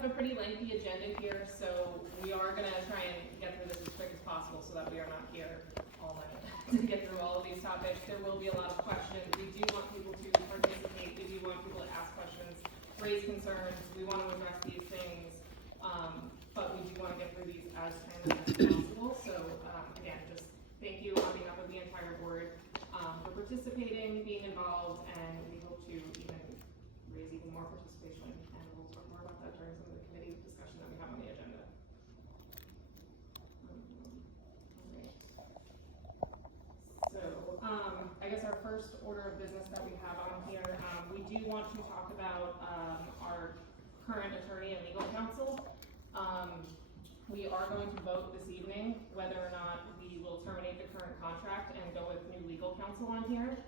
have a pretty lengthy agenda here, so we are gonna try and get through this as quick as possible so that we are not here all night to get through all of these topics. There will be a lot of questions. We do want people to participate. We do want people to ask questions, raise concerns. We want to address these things, but we do want to get through these as timely as possible. So again, just thank you on behalf of the entire board for participating, being involved, and we hope to even raise even more participation. And we'll talk more about that during some of the committee discussion that we have on the agenda. I guess our first order of business that we have on here, we do want to talk about our current attorney and legal counsel. We are going to vote this evening whether or not we will terminate the current contract and go with new legal counsel on here.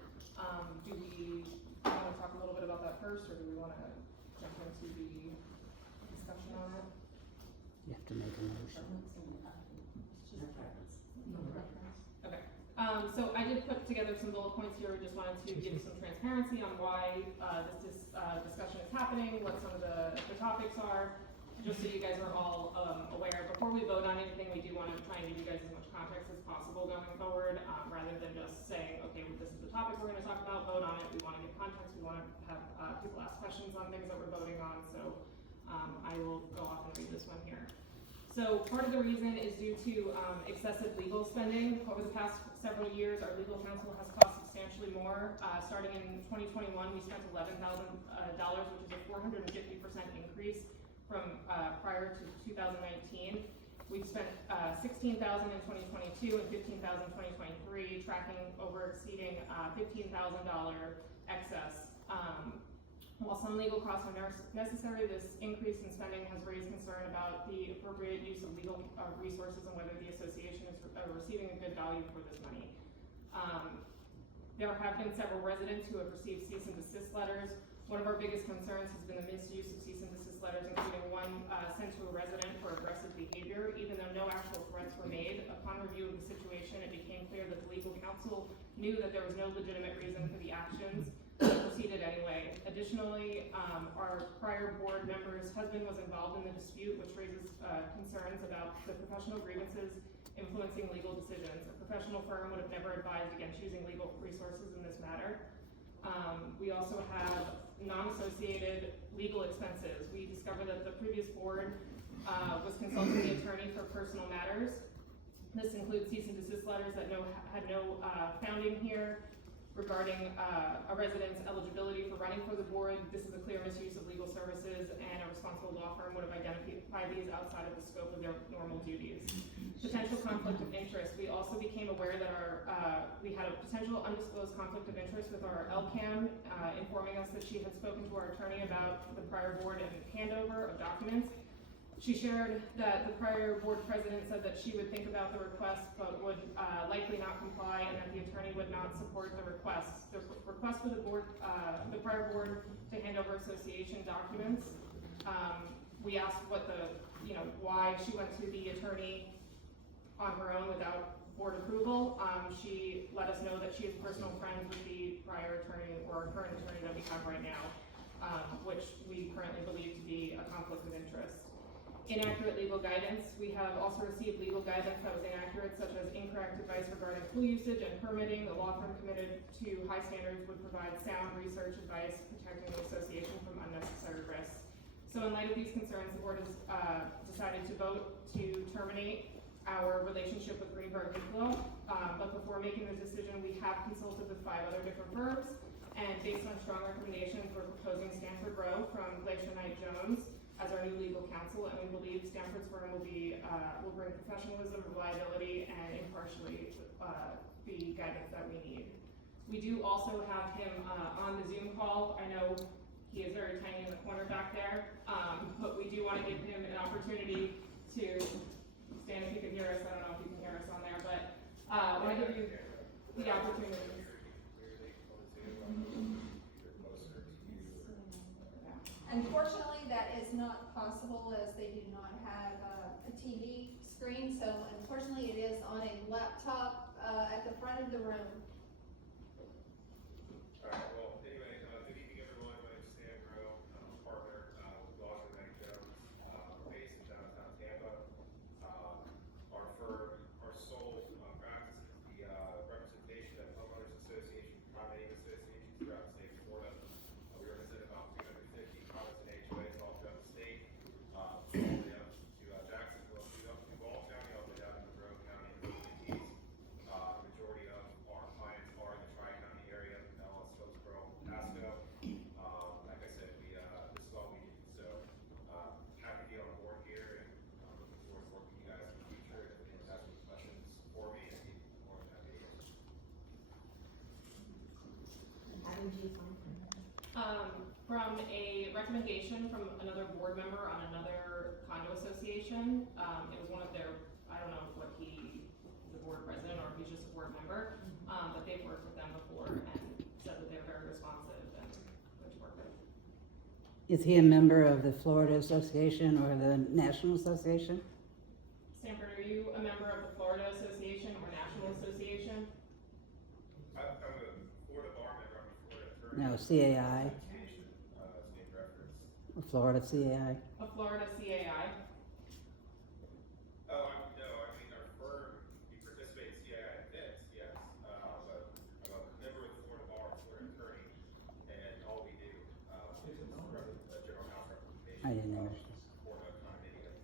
Do we want to talk a little bit about that first, or do we want to jump into the discussion on it? You have to make a motion. Okay. So I did put together some bullet points here. We just wanted to give some transparency on why this discussion is happening, what some of the topics are, just so you guys are all aware. Before we vote on anything, we do want to try and give you guys as much context as possible going forward, rather than just saying, okay, well, this is the topic we're going to talk about, vote on it. We want to give context. We want to have people ask questions on things that we're voting on. So I will go off and read this one here. So part of the reason is due to excessive legal spending. Over the past several years, our legal counsel has cost substantially more. Starting in 2021, we spent $11,000, which is a 450% increase from prior to 2019. We've spent $16,000 in 2022 and $15,000 in 2023, tracking over exceeding $15,000 excess. While some legal costs are necessary, this increase in spending has raised concern about the appropriate use of legal resources and whether the association is receiving a good value for this money. There have been several residents who have received cease and desist letters. One of our biggest concerns has been the misuse of cease and desist letters, including one sent to a resident for aggressive behavior. Even though no actual threats were made, upon review of the situation, it became clear that the legal counsel knew that there was no legitimate reason for the actions, but proceeded anyway. Additionally, our prior board member's husband was involved in the dispute, which raises concerns about the professional grievances influencing legal decisions. A professional firm would have never advised against using legal resources in this matter. We also have non-associated legal expenses. We discovered that the previous board was consulting the attorney for personal matters. This includes cease and desist letters that had no founding here regarding a resident's eligibility for running for the board. This is a clear misuse of legal services, and a responsible law firm would have identified these outside of the scope of their normal duties. Potential conflict of interest. We also became aware that we had a potential undisclosed conflict of interest with our LCAM, informing us that she had spoken to our attorney about the prior board and handover of documents. She shared that the prior board president said that she would think about the request, but would likely not comply, and that the attorney would not support the request. The request for the board, the prior board, to hand over association documents. We asked why she went to the attorney on her own without board approval. She let us know that she is personal friends with the prior attorney, or current attorney that we have right now, which we currently believe to be a conflict of interest. Inaccurate legal guidance. We have also received legal guidance that was inaccurate, such as incorrect advice regarding pool usage and permitting. The law firm committed to high standards would provide sound research advice protecting the association from unnecessary risks. So in light of these concerns, the board has decided to vote to terminate our relationship with Greenberg Diplo. But before making the decision, we have consulted with 5 other different firms, and based on strong recommendations, we're proposing Stanford Rowe from Glacier Knight Jones as our new legal counsel, and we believe Stanford's firm will bring professionalism, reliability, and impartially the guidance that we need. We do also have him on the Zoom call. I know he is very tiny in the corner back there, but we do want to give him an opportunity to stand if you can hear us. I don't know if you can hear us on there, but I want to give you the opportunity. Unfortunately, that is not possible as they do not have a TV screen, so unfortunately it is on a laptop at the front of the room. Alright, well, anyway, good evening everyone. My name is Stan Rowe. I'm a partner with Glacier Knight Jones. from a recommendation from another board member on another condo association. It was one of their, I don't know what he's a board president or if he's just a board member, but they've worked with them before and said that they're very responsive and good to work with. Is he a member of the Florida Association or the National Association? Stanford, are you a member of the Florida Association or National Association? I'm a Florida bar member, I'm a Florida attorney. No, CAI, Association, state reference. or Florida CAI. A Florida CAI? Oh, no, I mean, our firm, we participate in CII events, yes, but I'm a member of the Florida bar, Florida attorney, and all we do, is general house representation. I didn't understand. Florida condominium.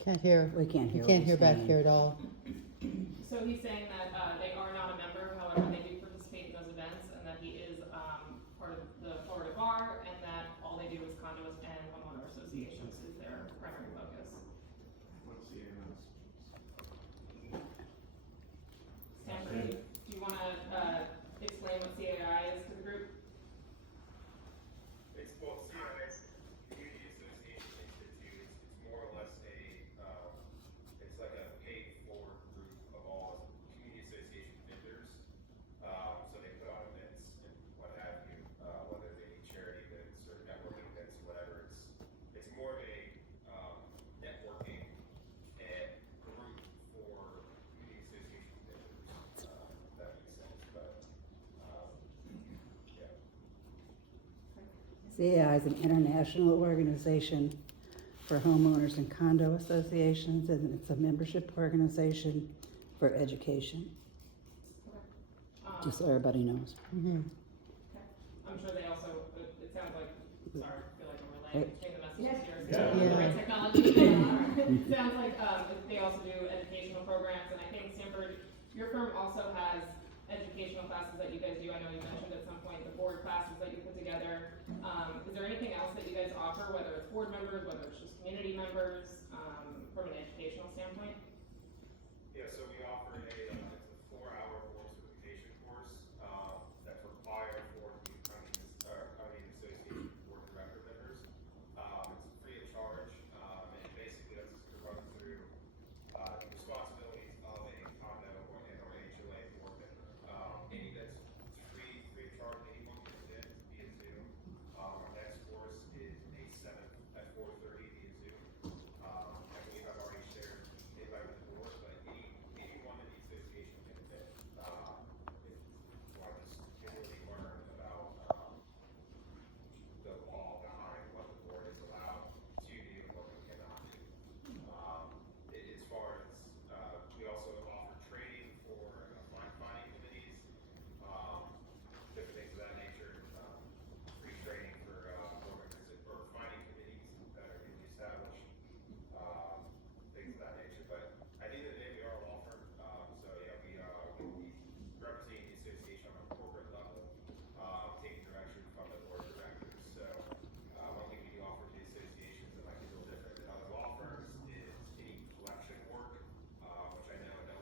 Can't hear. We can't hear You what can't he's hear back saying. here at all. So he's saying that, they are not a member, however, they do participate in those events, and that he is, part of the Florida Bar, and that all they do is condos and homeowner associations is their primary focus. Stanford, do you wanna, explain what CAI is to the group? It's, well, CII is Community Association Institute, it's more or less it's like a paid-for group of all community association vendors. So they put on events and what have you, whether they be charity events or networking events or whatever, it's more of a, networking and group for community association vendors, if that makes sense, but, yeah. CAI is an international organization for homeowners and condo associations, and it's a membership organization for education, just so everybody knows. Mm-hmm. I'm sure they also, it sounds like, sorry, I feel like I'm relaying between the messages here. Yeah. So the right technology. It sounds like, they also do educational programs, and I think Stanford, your firm also has educational classes that you guys do. I know you mentioned at some point the board classes that you put together. Is there anything else that you guys offer, whether it's board members, whether it's just community members, from an educational standpoint? Yeah, so we offer it's a 4-hour board certification course, that's required for new county association board director members. It's free of charge, and basically that's just to run through, the responsibilities of a condo or HOA board member. Any that's free of charge, anyone can attend via Zoom. Our next course is May 7th at 4:30 via Zoom. I believe I've already shared the invite with the board, but anyone in the association can attend. If you want to just generally learn about, the law behind what the board is allowed to do and what we cannot do. As far as, we also offer training for finding committees, different things of that nature, free training for, or finding committees that are newly established, things of that nature. But at the end of the day, we are a law firm, so yeah, we represent the association on a corporate level, taking direction from the board of directors. So, one thing we do offer to the associations that might be a little different than other law firms is any collection work, which I know no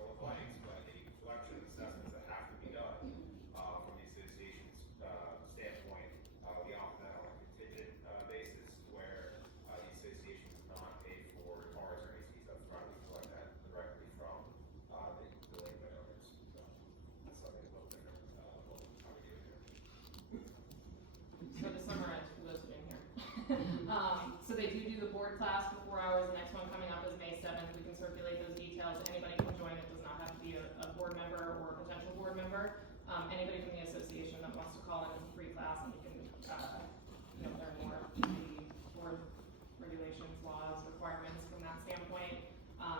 one likes, but any collection assessments that have to be done, from the association's, standpoint, we offer that on a contingent, basis where, the association does not pay for ours or ACs up front. We collect that directly from, the delinquent owners. So that's something a little different, how we do it here. So to summarize for those who didn't hear. So they do the board class for 4 hours. The next one coming up is May 7th. We can circulate those details. Anybody can join. It does not have to be a board member or a potential board member. Anybody from the association that wants to call in, it's a free class, and you can, learn more of the board regulations, laws, requirements from that standpoint.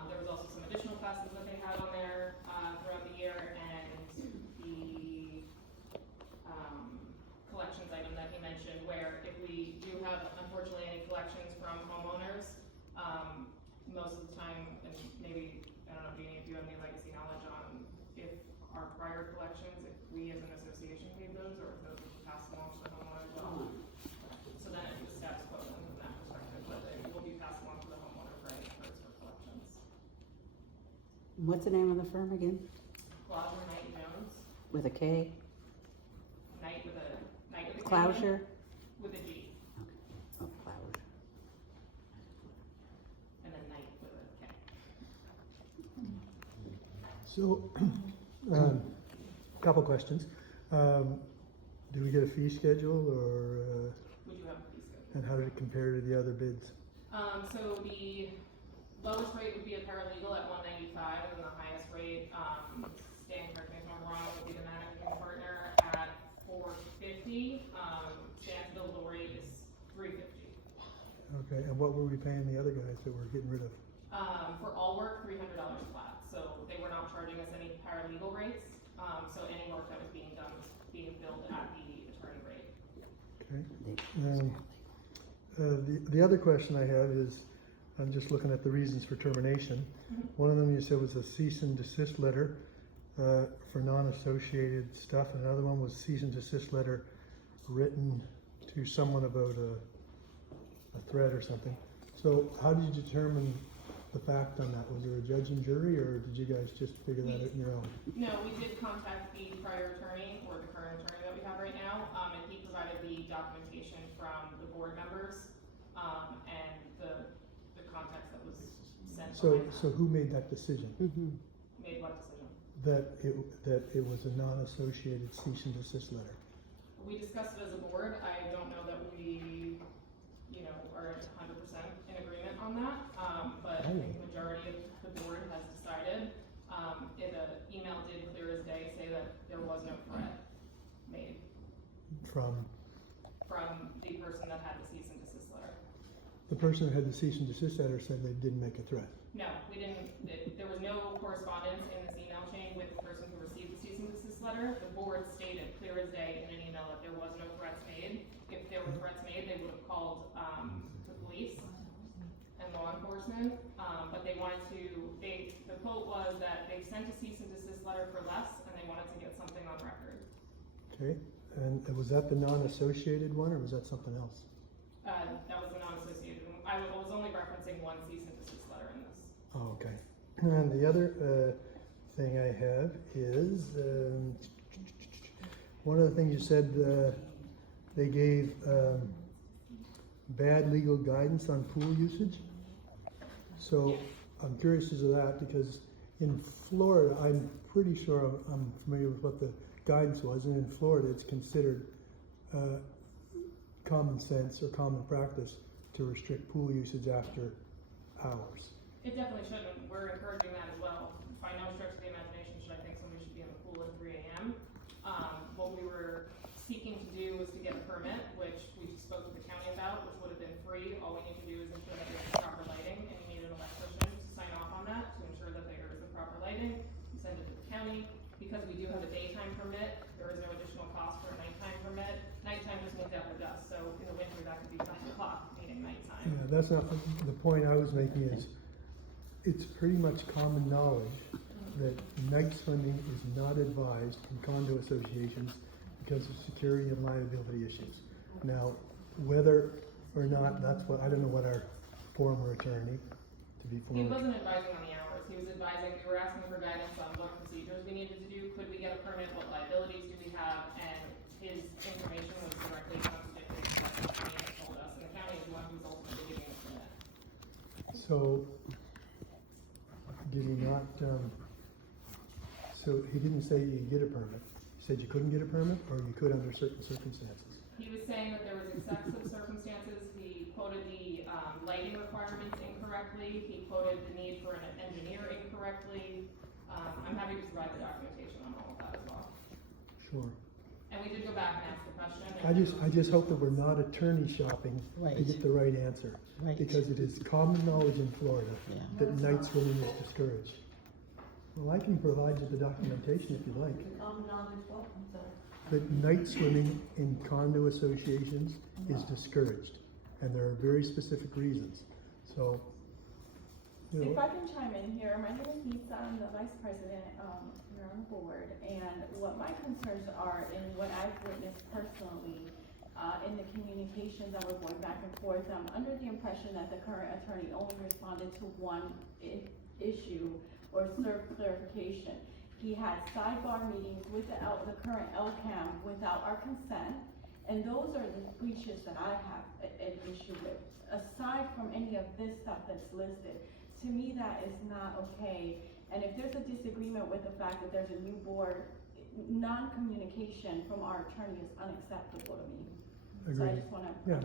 There was also some additional classes that they had on there, throughout the year, and the, collections item that he mentioned, where if we do have, unfortunately, any collections from homeowners, most of the time, and maybe, I don't know if you have any legacy knowledge on if our prior collections, if we as an association paid those, or if those were passed along to the homeowner as well. So then it's the status quo then from that perspective, but it will be passed along to the homeowner for any efforts for collections. What's the name of the firm again? Clauser Knight Jones, With a K? Knight with a Closure? With a G, Oh, Closure. and then night with a K. So, couple questions. Do we get a fee schedule or, Would you have a fee schedule? and how did it compare to the other bids? So the lowest rate would be a paralegal at $195, and then the highest rate, Stan, correct me if I'm wrong, would be the managing partner at $450. Stan's billable rate is $350. Okay, and what were we paying the other guys that we're getting rid of? For all work, $300 flat, so they were not charging us any paralegal rates, so any work that was being done was being billed at the attorney rate. Okay. The other question I have is, I'm just looking at the reasons for termination. One of them you said was a cease and desist letter for non-associated stuff, and another one was cease and desist letter written to someone about a threat or something. So how did you determine the fact on that? Was there a judge and jury, or did you guys just figure that out on your own? No, we did contact the prior attorney, or the current attorney that we have right now, and he provided the documentation from the board members, and the context that was sent. So, behind that. so who made that decision? Made what decision? That it was a non-associated cease and desist letter? We discussed it as a board. I don't know that we, are 100% in agreement on that, but I think the majority of the board has decided. The email did clear as day say that there was no threat made From the person that had the cease and desist letter. the person that had the cease and desist letter said they didn't make a threat. No, we didn't, there was no correspondence in this email chain with the person who received the cease and desist letter. The board stated clear as day in an email that there was no threats made. If there were threats made, they would have called, the police and law enforcement, but they wanted to, the quote was that they sent a cease and desist letter for less, and they wanted to get something on record. Okay, and was that the non-associated one, or was that something else? That was the non-associated one. I was only referencing one cease and desist letter in this. Oh, okay. And the other thing I have is, one of the things you said, they gave bad legal guidance on pool usage. So I'm curious as to that, because in Florida, I'm pretty sure I'm familiar with what the guidance was, and in Florida, it's considered common sense or common practice to restrict pool usage after hours. It definitely should, and we're encouraging that as well. By no stretch of the imagination should I think somebody should be in the pool at 3 a.m. What we were seeking to do was to get a permit, which we spoke with the county about, which would have been free. All we need to do is ensure that we have the proper lighting, and we need an electrician to sign off on that to ensure that there is the proper lighting. We send it to the county. Because we do have a daytime permit, there is no additional cost for a nighttime permit. Nighttime just means after dusk, so in the winter that could be 5 o'clock, meaning nighttime. Yeah, that's not, the point I was making is, it's pretty much common knowledge that night swimming is not advised in condo associations because of security and liability issues. Now, whether or not, that's what, I don't know what our former attorney, to be He former. wasn't advising on the hours, he was advising, we were asking for guidance on what procedures we needed to do, could we get a permit, what liabilities do we have, and his information was directly contradicting what the county had told us, and the county is the one who's ultimately giving the permit. So, did he not, so he didn't say you get a permit, he said you couldn't get a permit, or you could under certain circumstances? He was saying that there was excessive circumstances, he quoted the, lighting requirements incorrectly, he quoted the need for an engineer incorrectly. I'm happy to provide the documentation on all of that as well. Sure. And we did go back and ask the question. I just hope that we're not attorney shopping to Right. get the right answer. Right. Because it is common knowledge in Florida Yeah. that night swimming is discouraged. Well, I can provide you the documentation if you like. Common knowledge, what, I'm sorry. That night swimming in condo associations is discouraged, and there are very specific reasons. So, you If know, I can chime in here, my name is Lisa, I'm the vice president, here on the board, and what my concerns are and what I've witnessed personally, in the communications that were going back and forth, I'm under the impression that the current attorney only responded to one issue or served clarification. He had sidebar meetings with the current LCAM without our consent, And those are the breaches that I have an issue with. Aside from any of this stuff that's listed, to me, that is not okay. And if there's a disagreement with the fact that there's a new board, non-communication from our attorney is unacceptable to me. So I Agreed. just wanna. Yeah,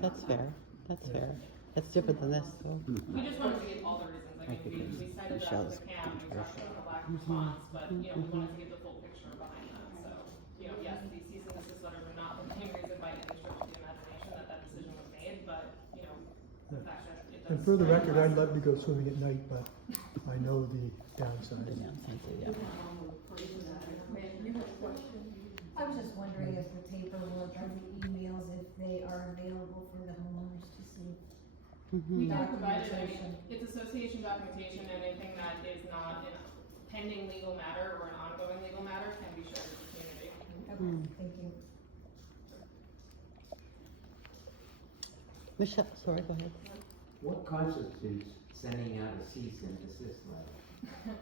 That's fair, that's fair. That's different than this, so. We just wanted to give all the reasons, I mean, we cited that to the CAM, we talked about the lack of response, but, you know, we wanted to give the full picture behind that, so. You know, yes, these cease and desist letters are not the main reason by any stretch of the imagination that that decision was made, but, you know, the fact that it does. And for the record, I'd love to go swimming at night, but I know the downside. I was just wondering if the paperwork or the emails, if they are available for the homeowners to see. We can provide it, I mean, Documentation. it's association documentation, anything that is not in a pending legal matter or an ongoing legal matter can be shared with the community. Okay, thank you. Michelle, sorry, go ahead. What constitutes sending out a cease and desist letter?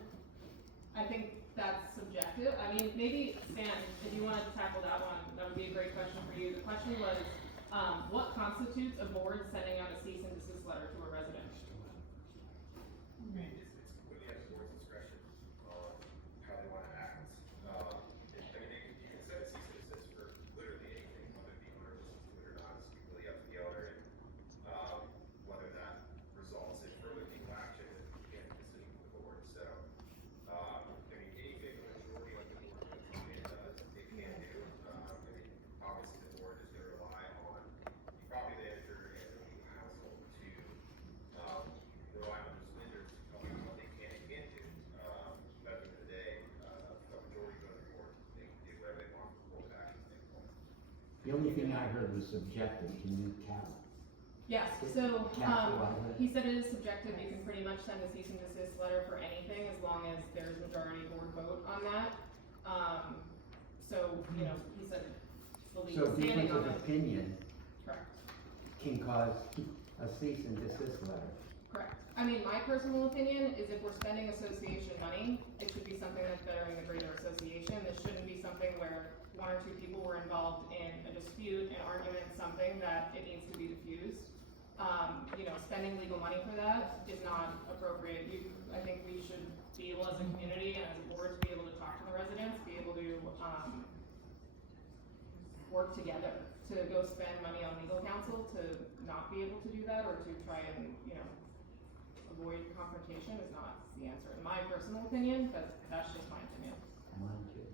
I think that's subjective. I mean, maybe, Stan, if you wanted to tackle that one, that would be a great question for you. The question was, what constitutes a board sending out a cease and desist letter to a resident? I mean, it's completely at the board's discretion on how they wanna act. I mean, you can set a cease and desist for literally anything, whether it be owner listens to it or not, it's completely up to the owner, and, whether that results in further legal action is, again, a decision of the board, so, I mean, anything the majority of the board does, it can do, I mean, obviously the board is gonna rely on the property manager and the legal counsel to, rely on those lenders to tell them what they can and can't do. But at the end of the day, the majority of the board, they can do whatever they want from a board action standpoint. The only thing I heard was subjective, can you Yes, so, capitalize it? he said it is subjective. You can pretty much send a cease and desist letter for anything as long as there's majority board vote on that. So, you know, he said the So legal standing difference on of it. opinion Correct. can cause a cease and desist letter. Correct. I mean, my personal opinion is if we're spending association money, it should be something that's bettering the greater association. This shouldn't be something where one or two people were involved in a dispute, an argument, something that it needs to be diffused. You know, spending legal money for that is not appropriate. I think we should be able as a community and as a board to be able to talk to the residents, be able to, work together to go spend money on legal counsel, to not be able to do that, or to try and, you know, avoid confrontation is not the answer. In my personal opinion, that's just my opinion. Mine too.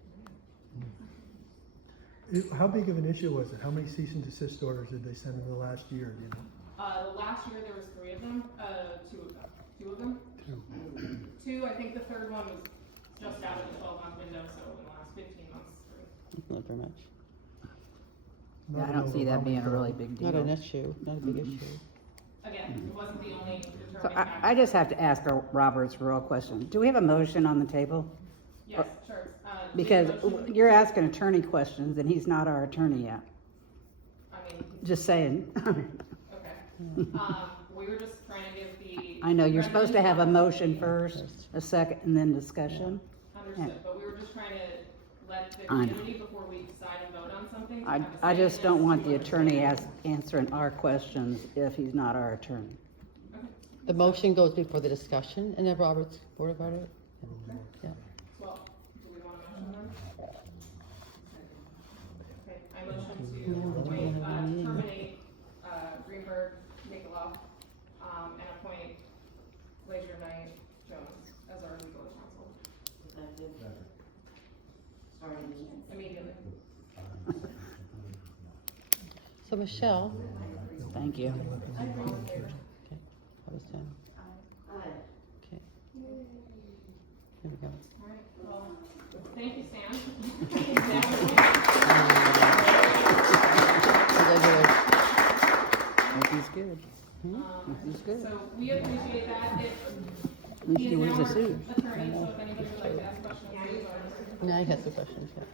How big of an issue was it? How many cease and desist orders did they send in the last year, do you know? The last year there was 3 of them, 2 of them. Two, I think the third one was just out of the 12-month window, so in the last 15 months. 3. Not very much. Yeah, I don't see that being a really big Not an deal. issue, not a big issue. Again, it wasn't the only So determining I factor. just have to ask Robert's real question. Do we have a motion on the table? Yes, sure. Because motion- you're asking attorney questions and he's not our attorney yet. I mean, Just saying. okay. We were just trying to give the. I know, you're supposed to have a motion residents- first, a second, and then discussion. Understood, but we were just trying to let the I know. community, before we decide and vote on something. to I, have a I say just in don't this, want to the attorney understand. answering our questions if he's not our attorney. Okay. The motion goes before the discussion and then Robert's board about it. Yeah. Well, do we want a motion then? Okay, I motion to terminate, Greenberg, Nicola, and appoint Glazier Knight Jones as our legal counsel. Immediately. So Michelle, Thank you. okay, that was Tim. Okay. Here we go. All right, well, thank you, Sam. Hope he's good. He's good. So we appreciate that. At least He he is wears now a our suit. attorney, so if anybody would like to ask questions, please. Now he has the questions, yeah.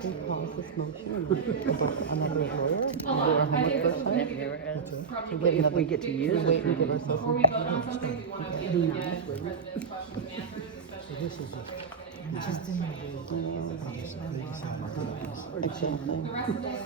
Can you pause this motion and go another lawyer? Hold on, I think this is maybe probably. If we get to use We wait and it. give ourselves. Before we vote on something, we want to be able to get residents' questions and answers, especially if it's something that's going to have financial difficulties associated. Exactly. The rest of it,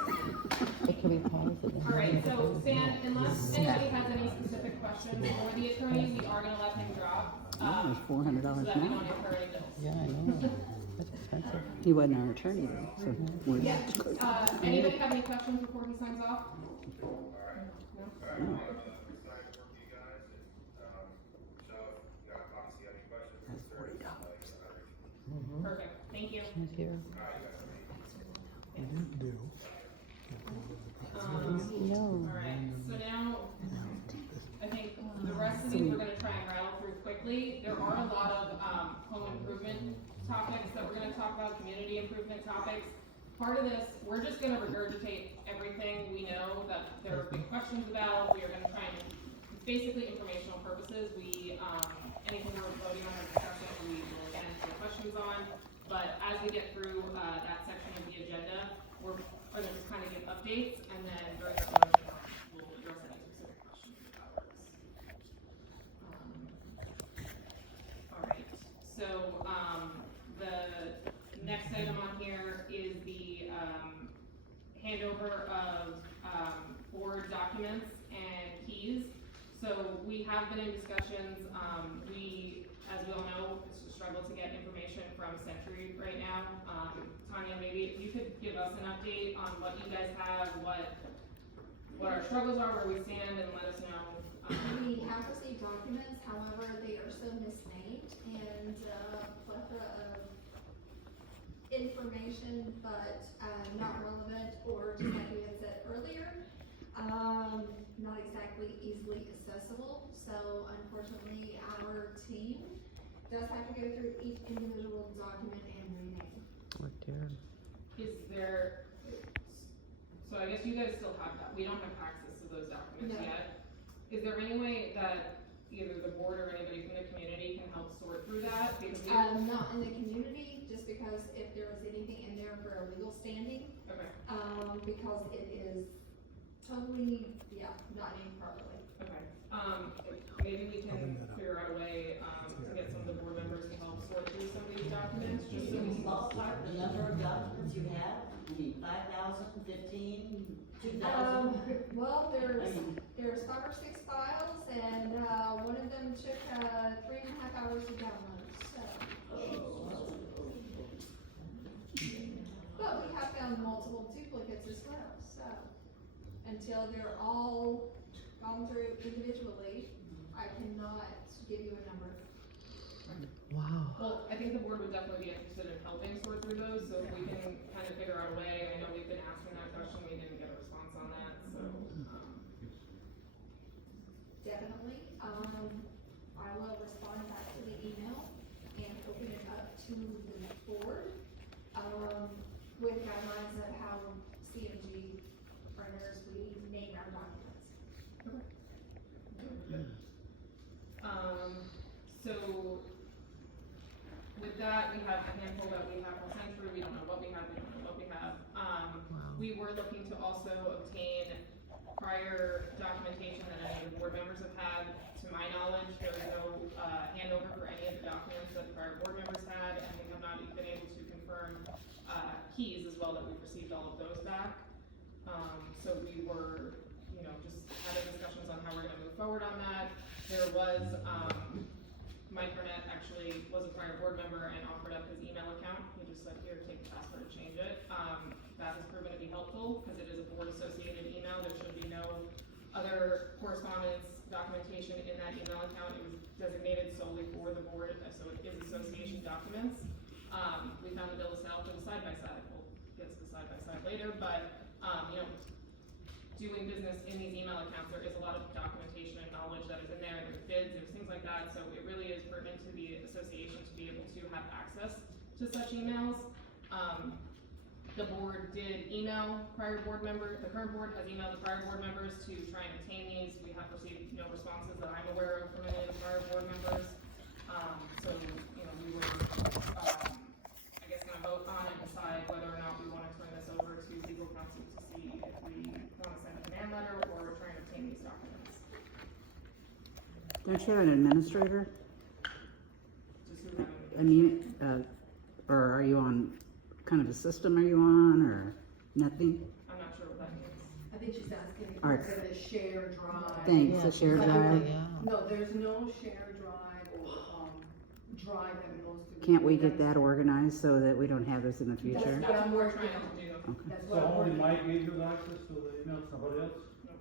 But can we pause it? all right, so Stan, unless anybody has any specific questions for the attorney, we are gonna let him drop. There's So $400 that we now. don't incur any bills. Yeah, I know. That's expensive. He wasn't our attorney though, so we're. Yeah, anybody have any questions before he signs off? No? Alright, excited to work with you guys, and, so, you know, obviously have any questions, Perfect, thank you. Thank you. We didn't do. No. Alright, so now, I think the rest of these we're gonna try and rattle through quickly. There are a lot of, home improvement topics that we're gonna talk about, community improvement topics. Part of this, we're just gonna regurgitate everything we know that there are big questions about. We are gonna try and, it's basically informational purposes. We, anything we're voting on or discussing, we will answer questions on. But as we get through, that section of the agenda, we're gonna just kind of give updates, and then during the voting, we'll address any specific questions about this. Alright, so, the next item on here is the, handover of, board documents and keys. So we have been in discussions, as we all know, it's a struggle to get information from Century right now. Tanya, maybe if you could give us an update on what you guys have, what our struggles are, where we stand, and let us know. We have received documents, however, they are so misnamed and, plethora of information, but, not relevant, or just like we had said earlier, not exactly easily accessible. So unfortunately, our team does have to go through each individual document and rename. Oh dear. Is there, so I guess you guys still have that, we don't have access to those documents No. yet. Is there any way that either the board or anybody from the community can help sort through that? Because we, Not in the community, just because if there was anything in there for a legal standing, okay, because it is totally, not named properly. okay, maybe we can figure out a way, to get some of the board members to help sort through some of these documents, just so we can. Ballpark, the number of documents you have, 5,000, 15, 2,000? Well, there's 5 or 6 files, and, one of them took, 3.5 hours to download, so. But we have found multiple duplicates as well, so, until they're all gone through individually, I cannot give you a number. Wow. Well, I think the board would definitely be interested in helping sort through those, so if we can kind of figure out a way, I know we've been asking that question, we didn't get a response on that, so, Definitely, I will respond back to the email and open it up to the board, with guidelines of how CMG printers, we name our documents. So, with that, we have a handful that we have from Century, we don't know what we have, we don't know what we have. We were looking to also obtain prior documentation that any of the board members have had. To my knowledge, there is no, handover for any of the documents that prior board members had, and we have not been able to confirm, keys as well, that we've received all of those back. So we were, just having discussions on how we're gonna move forward on that. There was, Mike Burnett actually was a prior board member and offered up his email account. He just said, here, take the password and change it. That has proven to be helpful, because it is a board associated email. There should be no other correspondence, documentation in that email account. It was designated solely for the board, so it is association documents. We found the bill of sale for the side-by-side. We'll get to the side-by-side later, but, doing business in these email accounts, there is a lot of documentation and knowledge that is in there. There's bids, there's things like that, so it really is pertinent to the association to be able to have access to such emails. The board did email prior board members, the current board has emailed the prior board members to try and obtain these. We have received no responses that I'm aware of from any of the prior board members. So, we were, I guess, gonna vote on and decide whether or not we wanna turn this over to legal counsel to see if we wanna send a demand letter or try and obtain these documents. Don't you have an administrator? Just who have I mean, or are you on, kind of a system are you on, or nothing? I'm not sure what that means. I think she's asking if Alright. we're gonna share drive. Thanks, a shared But drive. Yeah. No, there's no shared drive or, drive that goes to. the Can't we get that organization. organized so that we don't have this in the future? That's That's what we're working trying to do. Okay. That's So what I'm only working on. Mike gave you access to the email, somebody else? No.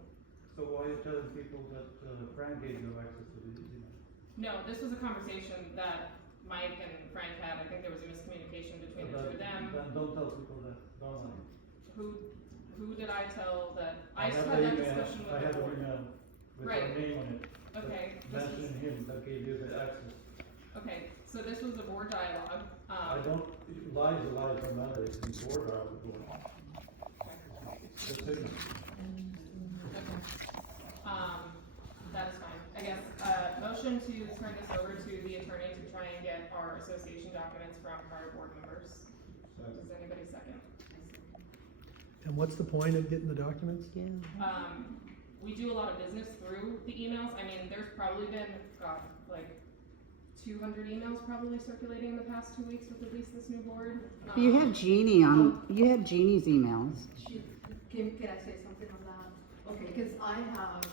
So why are you telling people that Frank gave you access to the email? No, this was a conversation that Mike and Frank had. I think there was a miscommunication between the two of them. Then don't tell people that, don't lie. Who did I tell that? I just have had the that email. discussion with I the have an board. email with Right. our name on it. that Okay, this is, Mentioning him that gave you the access. okay, so this was the board dialogue. I don't, lies are lies, don't matter, it's in the order I was going on. That's it. That is fine. I guess, motion to turn this over to the attorney to try and get our association documents from prior board members. Does anybody second? And what's the point of getting the documents? Yeah. We do a lot of business through the emails. I mean, there's probably been, like 200 emails probably circulating in the past 2 weeks with at least this new board. You have Jeannie on, you have Jeannie's emails. Can I say something on that? Okay, because I have,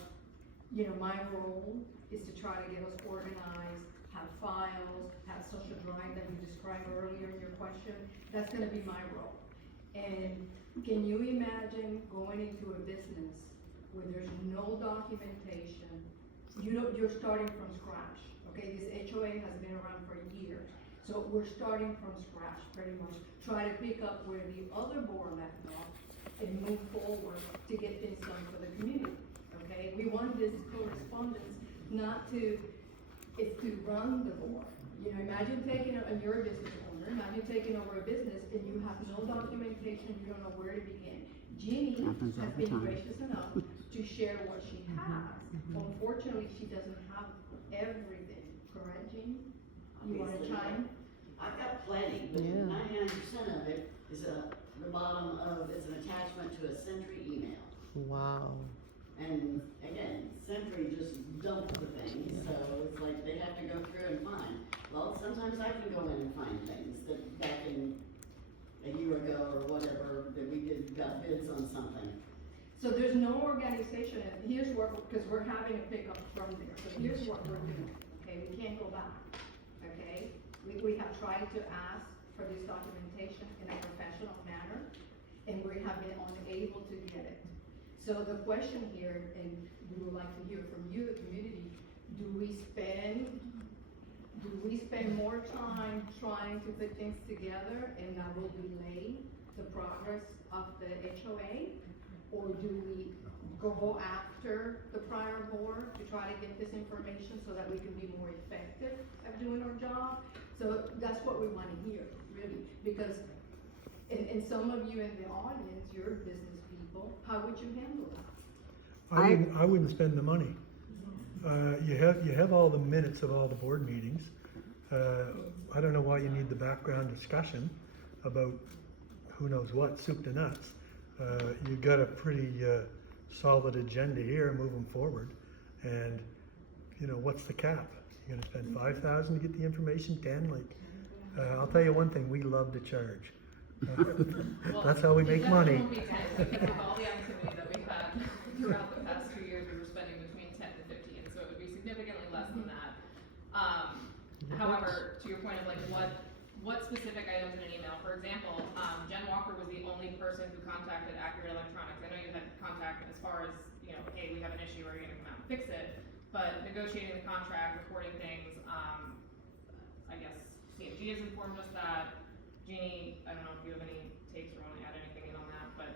my role is to try to get us organized, have files, have social drive that you described earlier in your question. That's gonna be my role. And can you imagine going into a business where there's no documentation? You're starting from scratch, okay? This HOA has been around for years. So we're starting from scratch, pretty much. Try to pick up where the other board left off and move forward to get things done for the community, okay? We want this correspondence not to, it's to run the board. Imagine and you're a business owner, imagine taking over a business and you have no documentation, you don't know where to begin. Jeannie Happens all has the been time. gracious enough to share what she has. Unfortunately, she doesn't have everything, correct, Jeannie? You wanna Obviously. chime? I've got plenty, but Yeah. 99% of it is the bottom is an attachment to a Sentry email. Wow. And again, Sentry just dumps the things, so it's like they have to go through and find. Well, sometimes I can go in and find things that back in a year ago or whatever, that we got bids on something. So there's no organization, and here's what, because we're having a pickup from there, so here's what we're doing, okay, we can't go back, okay? We have tried to ask for this documentation in a professional manner, and we have been unable to get it. So the question here, and we would like to hear from you, the community, do we spend more time trying to put things together and that will delay the progress of the HOA? Or do we go after the prior board to try to get this information so that we can be more effective at doing our job? So that's what we wanna hear, really, because, and some of you in the audience, you're business people, how would you handle that? I wouldn't spend the money. You have all the minutes of all the board meetings. I don't know why you need the background discussion about who knows what, soup to nuts. You've got a pretty solid agenda here moving forward, and what's the cap? You're gonna spend 5,000 to get the information, 10? I'll tell you one thing, we love to charge. That's how we make money. It definitely won't be 10, because of all the activity that we've had throughout the past 2 years, we were spending between 10 to 15, so it would be significantly less than that. However, to your point of what specific items in an email, for example, Jen Walker was the only person who contacted Accurate Electronics. I know you had contact as far as, hey, we have an issue, are you gonna come out and fix it? But negotiating the contract, recording things, I guess CMG has informed us that. Jeannie, I don't know if you have any takes or wanna add anything in on that, but,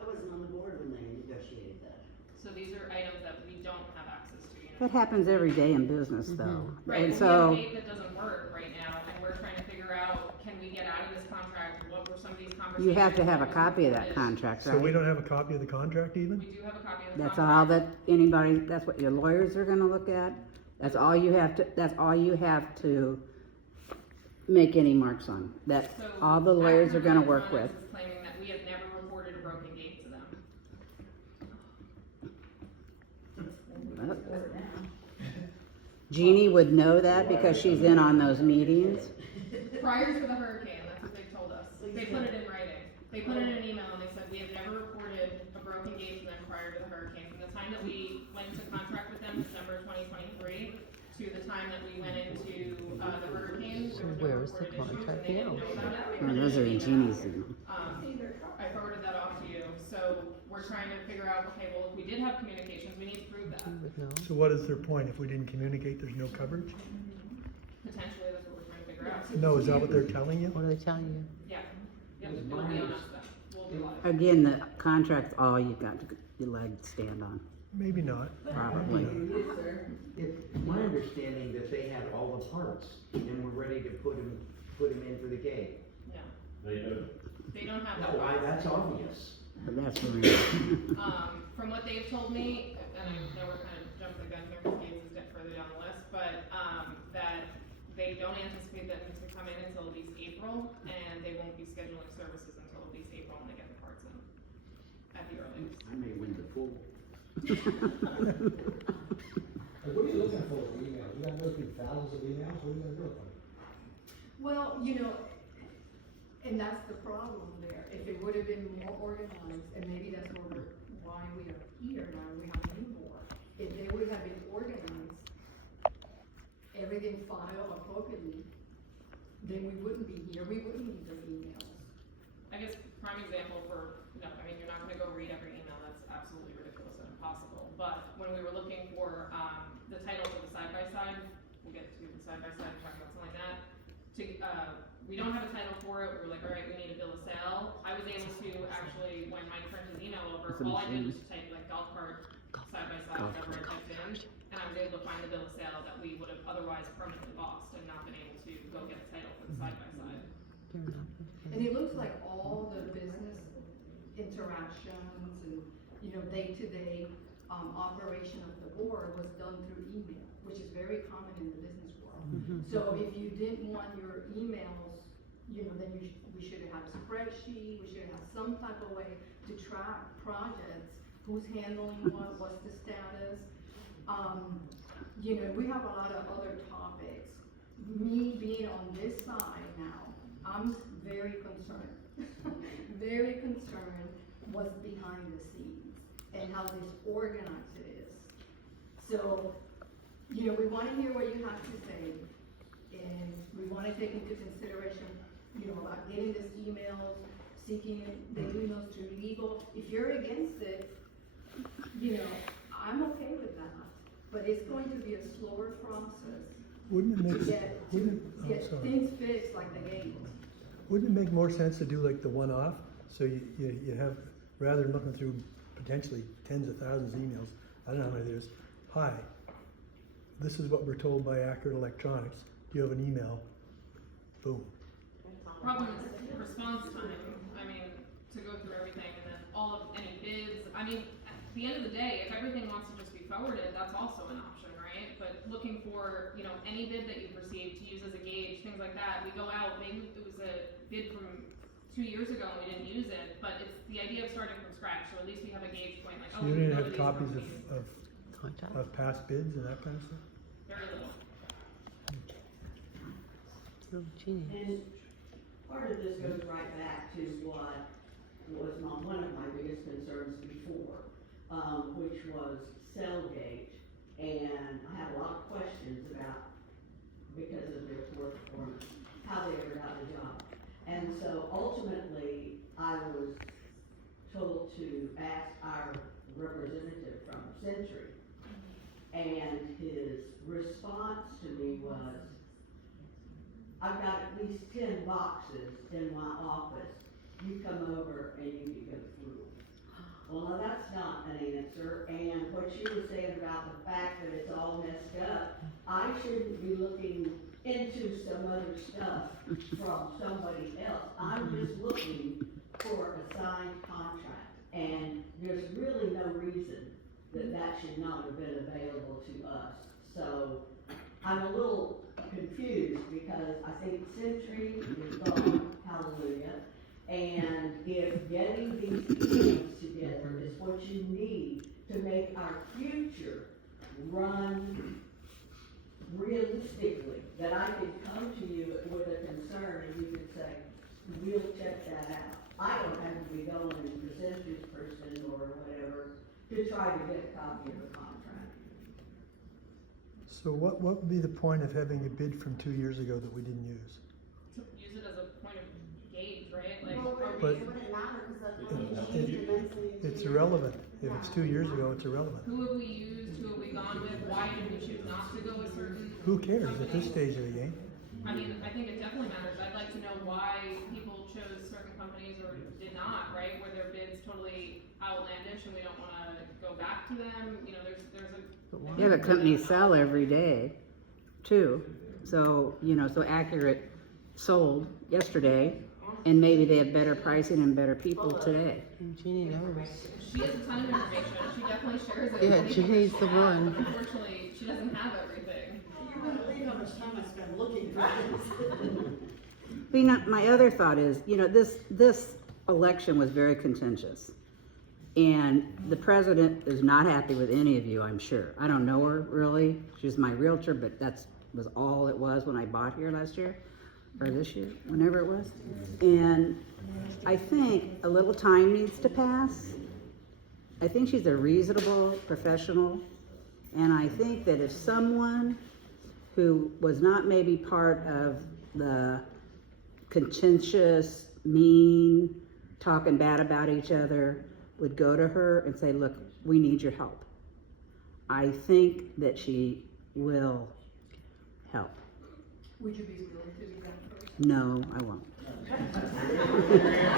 I wasn't on the board when they negotiated that. so these are items that we don't have access to. That happens every day in business, though. Right, And and so, we have a date that doesn't work right now, and we're trying to figure out, can we get out of this contract, what were some of these conversations? you have to have a what was copy of that important? contract, So we right? don't have a copy of the contract even? We do have a copy of the That's contract. all that anybody, that's what your lawyers are gonna look at. That's all you have to make any marks on. That's So all the lawyers are gonna work with. Accurate Electronics is claiming that we have never reported a broken gate to them. Jeannie would know that because she's in on those meetings. Prior to the hurricane, They put it in writing. They put it in an email and they said, we have never reported a broken gate to them prior to the hurricane. From the time that we went into contract with them, December 2023, to the time that we went into, the hurricane, there was no Where is the reported issues, and contract they didn't now? know about it. They Oh, put it those in are an in email. Genie's. I forwarded that off to you, so we're trying to figure out, okay, well, if we did have communications, we need to prove that. You would know. So what is their point? If we didn't communicate, there's no coverage? Potentially, that's what we're trying to figure out. No, is that what they're telling you? What are they telling you? Yeah, yep, it will be on us then. We'll be live. Again, the contract's all you got your leg to stand on, Maybe not. probably. It's my understanding that they had all the parts and were ready to put them in for the gate. Yeah, They do. they don't have that. No, that's obvious. But that's for real. From what they've told me, and I know we're kind of jumping the gun here because Gates is further down the list, but, that they don't anticipate them to come in until at least April, and they won't be scheduling services until at least April when they get the parts in, at the earliest. I may win the pool. What are you looking for with emails? You gotta go through thousands of emails, what are you gonna do with them? Well, and that's the problem there. If it would have been more organized, and maybe that's why we are here now, we have a new board. If they would have been organized, everything filed appropriately, then we wouldn't be here, we wouldn't need the emails. I guess prime example for, no, I mean, you're not gonna go read every email, that's absolutely ridiculous and impossible. But when we were looking for, the title for the side-by-side, we'll get to the side-by-side and talk about something like that. We don't have a title for it, we were like, all right, we need a bill of sale. I was able to actually, when Mike turned his email over, all I did was type like golf cart, side-by-side, whatever I typed in. And I was able to find the bill of sale that we would have otherwise permanently lost and not been able to go get a title for the side-by-side. Fair enough. And it looks like all the business interactions and, day-to-day, operation of the board was done through email, which is very common in the business world. So if you didn't want your emails, then we should have had a spreadsheet, we should have some type of way to track projects, who's handling what's the status. We have a lot of other topics. Me being on this side now, I'm very concerned, very concerned what's behind the scenes and how disorganized it is. So, we wanna hear what you have to say, and we wanna take into consideration, about getting these emails, seeking the emails through legal. If you're against it, I'm okay with that, but it's going to be a slower process Wouldn't it to make, get sorry. things fixed like the gate. Wouldn't it make more sense to do like the one-off? So you have, rather than looking through potentially tens of thousands of emails, I don't know how many there is. Hi, this is what we're told by Accurate Electronics. Do you have an email? Boom. Problem is response time, I mean, to go through everything and then all of any bids, I mean, at the end of the day, if everything wants to just be forwarded, that's also an option, right? But looking for, any bid that you've received to use as a gauge, things like that, we go out, maybe it was a bid from 2 years ago and we didn't use it, but it's the idea of starting from scratch, so at least we have a gauge point, like, So oh, you we didn't know have these copies companies. Contact. of past bids and that kind of stuff? Very little. Oh, Jeannie. And part of this goes right back to what was not one of my biggest concerns before, which was Cellgate. And I had a lot of questions about, because of their poor performance, how they ever got the job. And so ultimately, I was told to ask our representative from Century. And his response to me was, I've got at least 10 boxes in my office. You come over and you can go through them. Well, now that's not an answer, and what she was saying about the fact that it's all messed up, I shouldn't be looking into some other stuff from somebody else. I'm just looking for a signed contract, and there's really no reason that should not have been available to us. So I'm a little confused because I think Century is gone, hallelujah. And if getting these teams together is what you need to make our future run realistically, that I could come to you with a concern and you could say, we'll check that to try to get a copy of the contract. So what would be the point of having a bid from 2 years ago that we didn't use? Use it as a point of gauge, right? Like, Well, are But- we, it wouldn't matter, cause that's It- what it's it- immensely. It's irrelevant. If it's 2 years ago, it's irrelevant. who have we used, who have we gone with, why did we choose not to go with certain? Who cares at this companies? stage of the game? I mean, I think it definitely matters. I'd like to know why people chose certain companies or did not, right? Were their bids totally outlandish and we don't wanna go back to them? You know, there's a. Yeah, but companies sell every day, too. So, so Accurate sold yesterday, and maybe they have better pricing and better people today. Jeannie knows. She has a ton of information. She definitely shares it. Yeah, with Jeannie's people the she has, one. but Unfortunately, she doesn't have everything. You wouldn't believe how much time I spend looking for this. My other thought is, this election was very contentious. And the president is not happy with any of you, I'm sure. I don't know her, really. She's my realtor, but was all it was when I bought here last year, or this year, whenever it was. And I think a little time needs to pass. I think she's a reasonable professional. And I think that if someone who was not maybe part of the contentious, mean, talking bad about each other, would go to her and say, look, we need your help. I think that she will help. Would you be willing to do that first? No, I won't.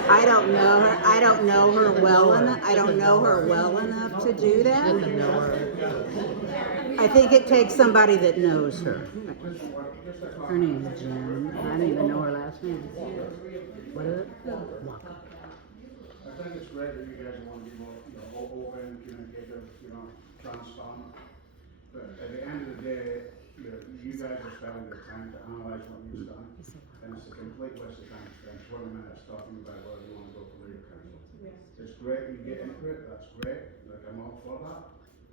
I don't know her. I don't know her well enough. I don't know her well enough to do that. Doesn't know her. I think it takes somebody that knows her. Her name is Jen. I don't even know her last name. What is it? I think it's great that you guys want to be more, open, communicative, transparent. But at the end of the day, you guys are spending the time to analyze what you've done. And it's a complete waste of time to spend 20 minutes talking about whether you want to go for legal counsel. It's great you get into it, that's great, like I'm all for that.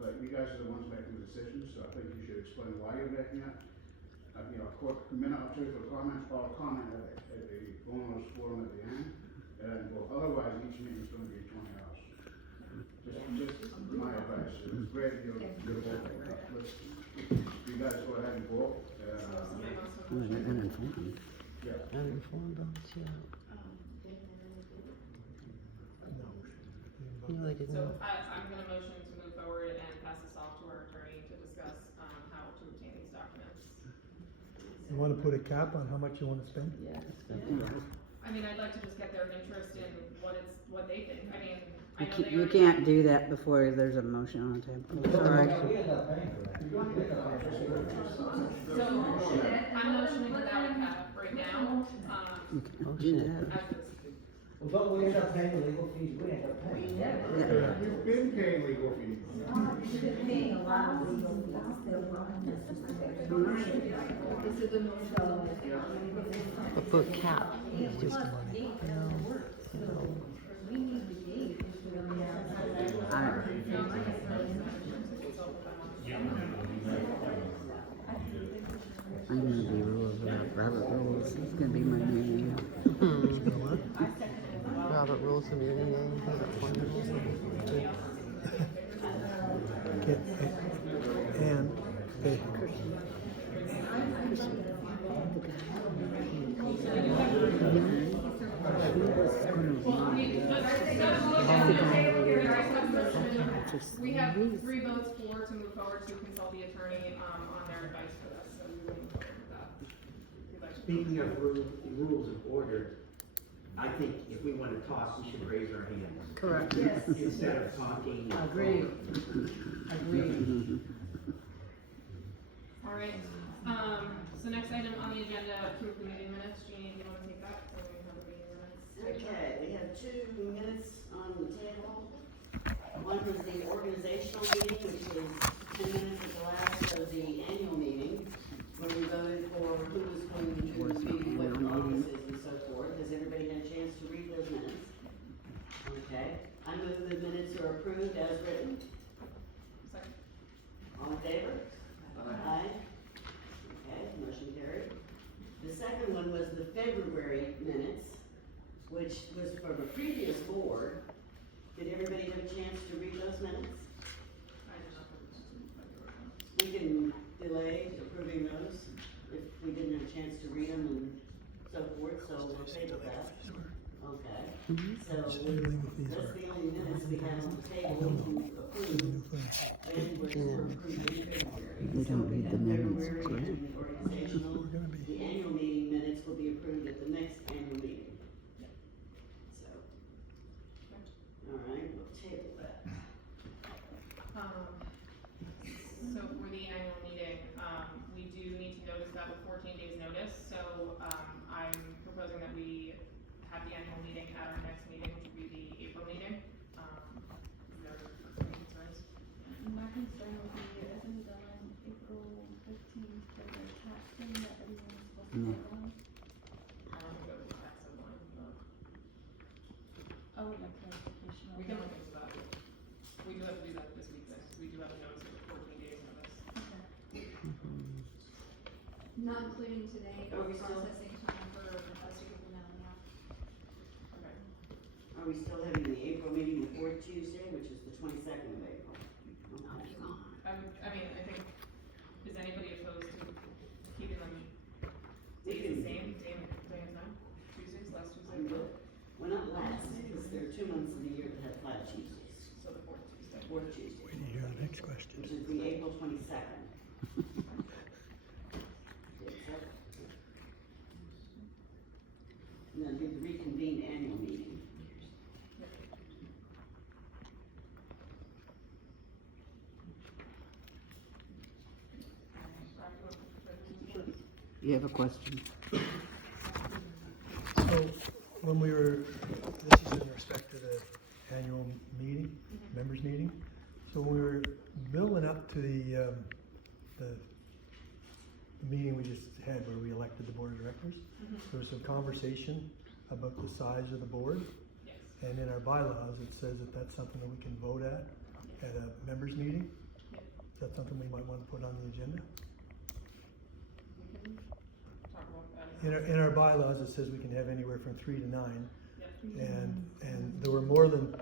But you guys are the ones making the decisions, so I think you should explain why you're making it. A quick minute or two for comments, or comment at the owners forum at the end. And well, otherwise, each meeting is going to be 20 hours. Just my advice. It's great you're voting. You guys go ahead and vote. Uninformed. Yeah. Uninformed, yeah. No, they didn't. So I'm gonna motion to move forward and pass this off to our attorney to discuss, how to obtain these documents. You want to put a cap on how much you want to spend? I mean, I'd like to just get their interest in what they think. I mean, I know they You already can't have- do that before there's a motion on the table. Sorry. We end up paying for that. So, I'm motioning without a cap right now, You can't do that. as is. Well, don't we end up paying the legal fees? We end up paying. You've been paying legal fees. You've been paying a lot of legal fees that weren't necessary. This is the motion. But put cap. Just money. We need the date. I'm gonna be rules about Robert Rules. It's gonna be my new name. Robert Rules will be the name. And they, We have 3 votes for to move forward to consult the attorney, on their advice for this, so we will move forward with that. If you'd like to- Speaking of rules of order, I think if we want to talk, we should raise our hands. Correct. Instead of talking. Agreed. All right, so next item on the agenda, approve the meeting minutes. Jeannie, do you want to take that? So we have the meeting minutes. Okay, we have 2 minutes on the table. One was the organizational meeting, which was 10 minutes at the last of the annual meeting, where we voted for who was going to be what offices and so forth. Has everybody had a chance to read those minutes? Okay, I move the minutes are approved as written. Second. All in favor? Aye. Okay, motion carried. The second one was the February minutes, which was from a previous board. Did everybody have a chance to read those minutes? chance to read them and so forth, so we'll table that. Okay, so that's the only minutes we have on the table to approve. And we're to approve in February. We don't need the minutes, February yeah. and the organizational, the annual meeting minutes will be approved at the next annual meeting. So, all right, we'll table that. So for the annual meeting, we do need to notice that with 14 days notice, so, I'm proposing that we have the annual meeting at our next meeting, which will be the April meeting. Is there any concerns? My concern would be, isn't it on April 15th for the tax thing that everyone's supposed to vote on? I don't think that was a tax deadline, but I would like clarification on we can that. look into that. We do have to do that this week, though, because we do have a notice of 14 days notice. Not including today, Are or we still- processing time for us to get the mailing out. Okay. Are we still having the April meeting the fourth Tuesday, which is the 22nd of April? Okay. I mean, I think, is anybody opposed to keeping them We days the can- same day and time? Tuesdays, last I'm Tuesday? good. Well, not last, because there are 2 months of the year that have 5 Tuesdays. So the fourth Tuesday. Fourth Tuesday, Wait to hear the next question. which is the April 22nd. And then do the reconvened annual meeting. You have a question? So, when we were, this is in respect to the annual meeting, members meeting. So when we were building up to the meeting we just had where we elected the board of directors, there was some conversation about the size of the board. Yes. And in our bylaws, it says that that's something that we can vote at a members meeting. Yep. Is that something we might want to put on the agenda? We can talk about that. In our bylaws, it says we can have anywhere from 3 to 9. Yep. And there were more than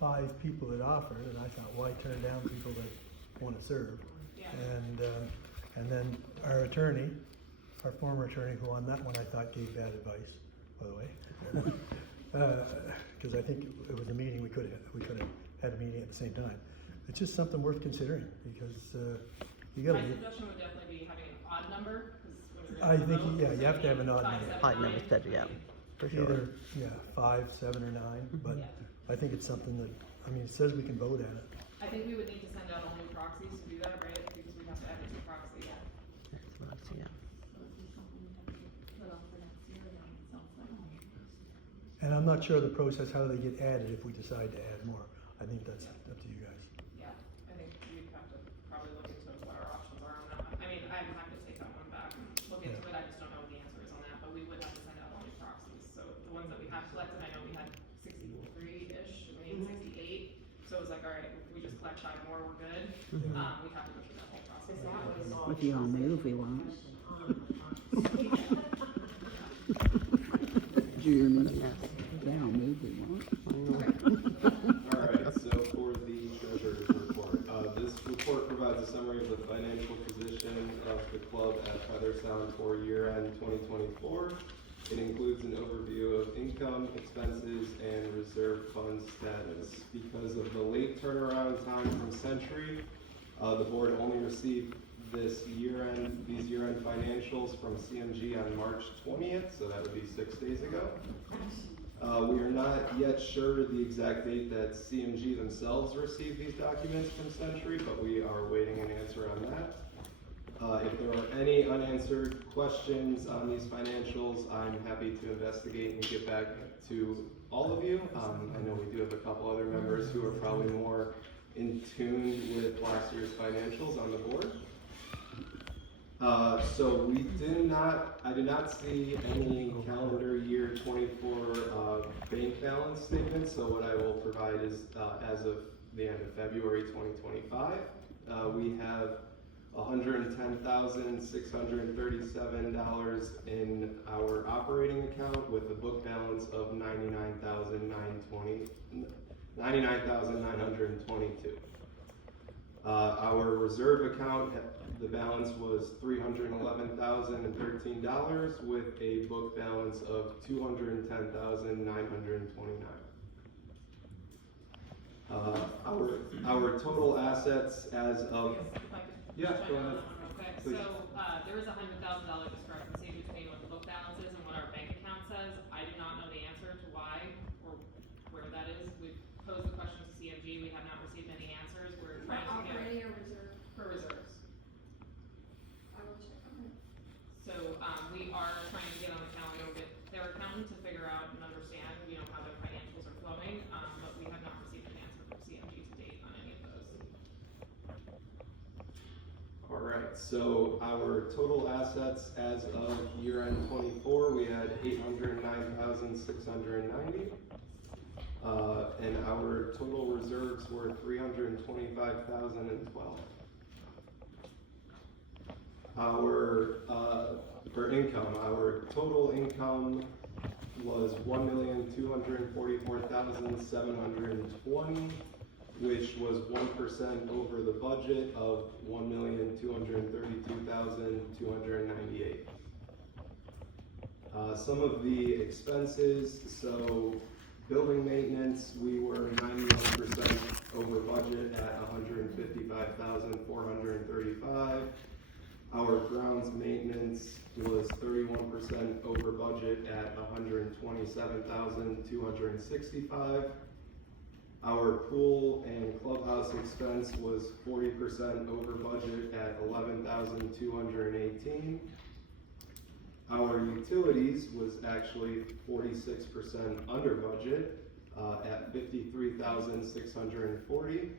5 people that offered, and I thought, why turn down people that want to serve? Yeah. And then our attorney, our former attorney, who on that one I thought gave bad advice, by the way, because I think it was a meeting we could have had a meeting at the same time. It's just something worth considering because you got My to. suggestion would definitely be having an odd number, because when you're. I in think, votes, yeah, you have to have an odd five, number. seven, Odd number nine, said, yeah. For sure. Either, 5, 7, or 9, but Yeah. I think it's something that, I mean, it says we can vote at it. I think we would need to send out all new proxies to do that, right? Because we have to add a new proxy. Next month, yeah. Put off for next year, then, it sounds like. And I'm not sure of the process, how they get added if we decide to add more. I think that's up to you guys. Yeah, I think we'd have to probably look into what our options are on that one. I mean, I'm happy to take that one back and look into it, I just don't know what the answer is on that, but we would have to send out all new proxies. So the ones that we have collected, I know we had 63-ish, we need 68, so it was like, all right, if we just collect 5 more, we're good. We have to go through that whole process. If you all move, we won't. Do you remember that? If they all move, we won't. Alright, so for the treasurer's report, this report provides a summary of the financial position of the club at Featherstown for year-end 2024. It includes an overview of income, expenses, and reserve fund status. Because of the late turnaround time from Century, the board only received these year-end financials from CMG on March 20th, so that would be 6 days ago. We are not yet sure the exact date that CMG themselves received these documents from Century, but we are waiting an answer on that. If there are any unanswered questions on these financials, I'm happy to investigate and get back to all of you. I know we do have a couple other members who are probably more in tune with last year's financials on the board. So I did not see any calendar year 24 bank balance statements. So what I will provide is as of the end of February 2025, we have $110,637 in our operating account with a book balance of $99,922. Our reserve account, the balance was $311,013 with a book balance of $210,929. Our total assets as of, Yes, if I could yeah, go ahead. real quick. Please. So, there is a $100,000 discrepancy between what the book balance is and what our bank account says. I do not know the answer to why or where that is. We've posed the question to CFG, we have not received any answers. We're trying to get Operating or reserve? for reserves. I will check on it. So, we are trying to get on the calendar with their accountant to figure out and understand, you know, how their financials are flowing, but we have not received an answer from CFG to date on any of those. All right, so our total assets as of year-end '24, we had 809,690. And our total reserves were 325,012. For income, our total income was 1,244,720, which was 1% over the budget of 1,232,298. Some of the expenses, so building maintenance, we were 91% over budget at 155,435. Our grounds maintenance was 31% over budget at 127,265. Our pool and clubhouse expense was 40% over budget at 11,218. Our utilities was actually 46% under budget at 53,640.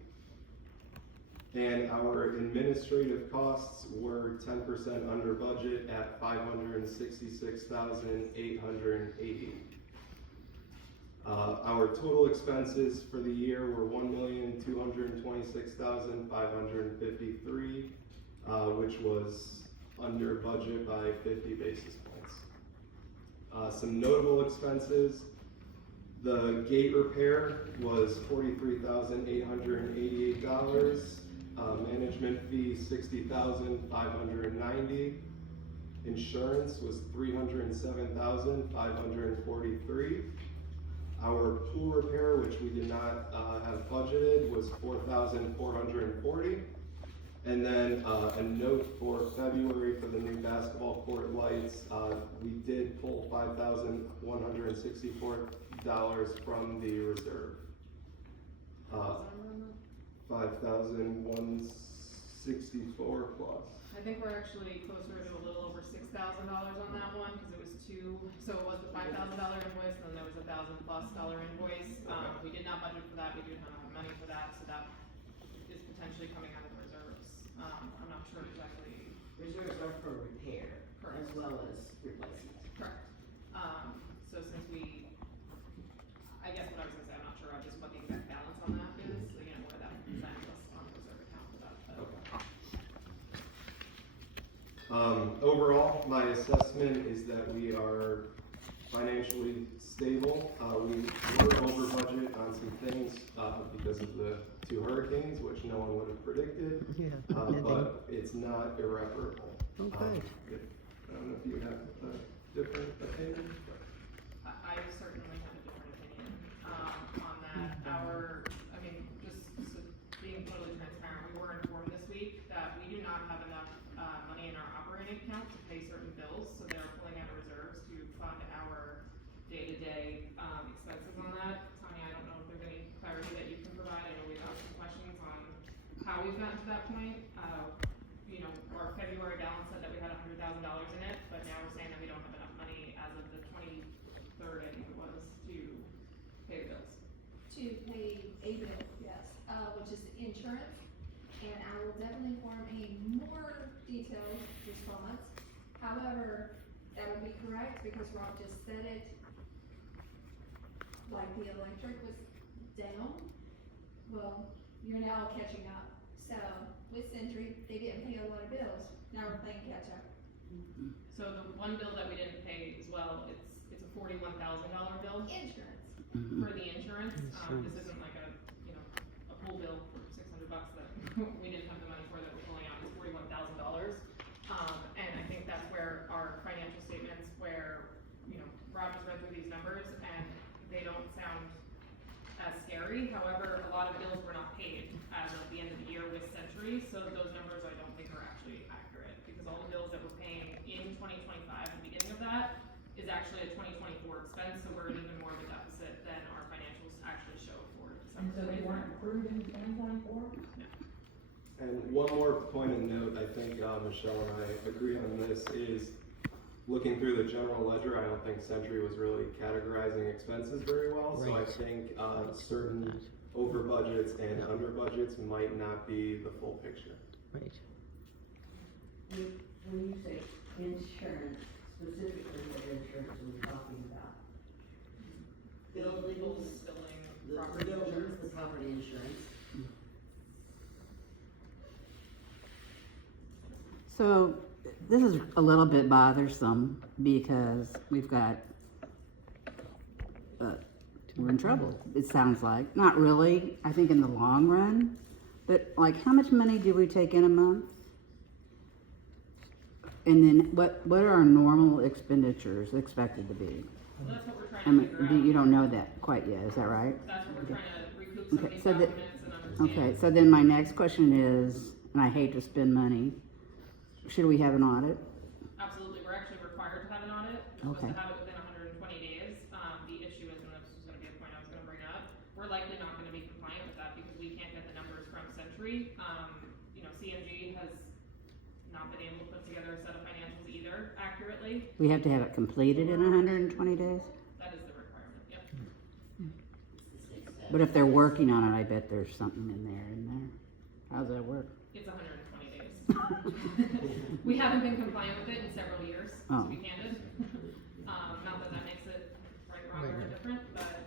And our administrative costs were 10% under budget at 566,880. Our total expenses for the year were 1,226,553, which was under budget by 50 basis points. Some notable expenses: the gate repair was $43,888. Management fee $60,590. Insurance was $307,543. Our pool repair, which we did not have budgeted, was $4,440. And then a note for February for the new basketball court lights, we did pull $5,164 from the reserve. 5,164 plus. I think we're actually closer to a little over $6,000 on that one, because it was so it was the $5,000 invoice, and then there was $1,000+ invoice. We did not budget for that, we do not have money for that, so that is potentially coming out of the reserves. I'm not sure exactly. Reserves are for repair as well as replacement. Correct. So since I guess what I was gonna say, I'm not sure just what the exact balance on that is, you know, where that lands us on the reserve account for that. Overall, my assessment is that we are financially stable. We were over budget on some things because of the 2 hurricanes, which no one would have predicted. Yeah. But it's not irreparable. Okay. I don't know if you have a different opinion. I certainly have a different opinion, on that. Just being totally transparent, we were informed this week that we do not have enough, money in our operating account to pay certain bills, so they're pulling out of reserves to fund our day-to-day, expenses on that. Tanya, I don't know if there's any clarity that you can provide. I know we've asked some questions on how we've gotten to that point. You know, our February balance said that we had $100,000 in it, but now we're saying that we don't have enough money as of the 23rd, I think it was, to pay the bills. To pay a bill, yes, which is the insurance, and I will definitely form a more detailed response. However, that would be correct, because Rob just said it, like the electric was down. Well, you're now catching up, so with Century, they didn't pay a lot of bills, now we're playing catch up. So the one bill that we didn't pay as well, it's a $41,000 bill Insurance. for the insurance. This isn't like a pool bill for $600 that we didn't have the money for that we're pulling out is $41,000. And I think that's where our financial statements, where, you know, Rob has read through these numbers and they don't sound as scary. However, a lot of bills were not paid as of the end of the year with Century, so those numbers I don't think are actually accurate, because all the bills that we're paying in 2025, the beginning of that, is actually a 2024 expense, so we're in even more of a deficit than our financials actually show for And December. so they weren't approved in 2024? And one more point of note, I think Michelle and I agree on this, is looking through the general ledger, I don't think Century was really categorizing expenses very well. So I Right. think certain over budgets and under budgets might not be the full picture. Right. When you say insurance, specifically what insurance are we talking about? Buildings, Billing, the property buildings, insurance. the property insurance. So this is a little bit bothersome because we've got, we're in trouble, it sounds like. Not really, I think in the long run, but like how much money do we take in a month? And then what are our normal expenditures expected to be? So that's what we're trying I to mean, figure out. you don't know that quite yet, is that right? That's what we're trying to recoup some of Okay, these so that- documents and understand. Okay, so then my next question is, and I hate to spend money, should we have an audit? Absolutely, we're actually required to have an audit, we're supposed Okay. to have it within 120 days. The issue is, and this was gonna be a point I was gonna bring up, we're likely not gonna be compliant with that because we can't get the numbers from Century. You know, CMG has not been able to put together a set of financials either accurately. We have to have it completed in 120 days? That is the requirement, yep. But if they're working on it, I bet there's something in there. How's that work? It's 120 days. We haven't been compliant with it in several years, to Oh. be candid. Not that that makes it right, wrong, or indifferent, but,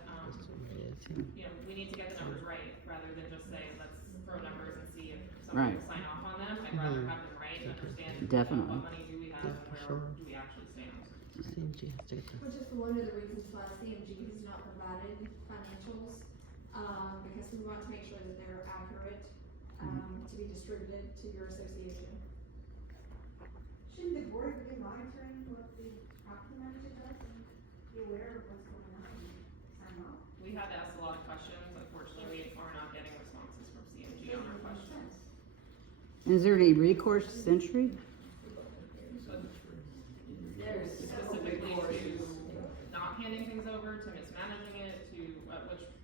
you know, we need to get the numbers right, rather than just say, let's throw numbers and see if somebody will Right. sign off on them. I'd rather have them right and understand, you know, Definitely. what money do we have and where do we actually stand. CMG has to get this. Which is one of the reasons why CMG has not provided financials, because we want to make sure that they're accurate, to be distributed to your association. Shouldn't the board be monitoring what the property manager does and be aware of what's going on and sign off? We had to ask a lot of questions. Unfortunately, we are not getting responses from CMG on our questions. Is there any recourse to Century? There's specifically to not handing things over, to mismanaging it, to,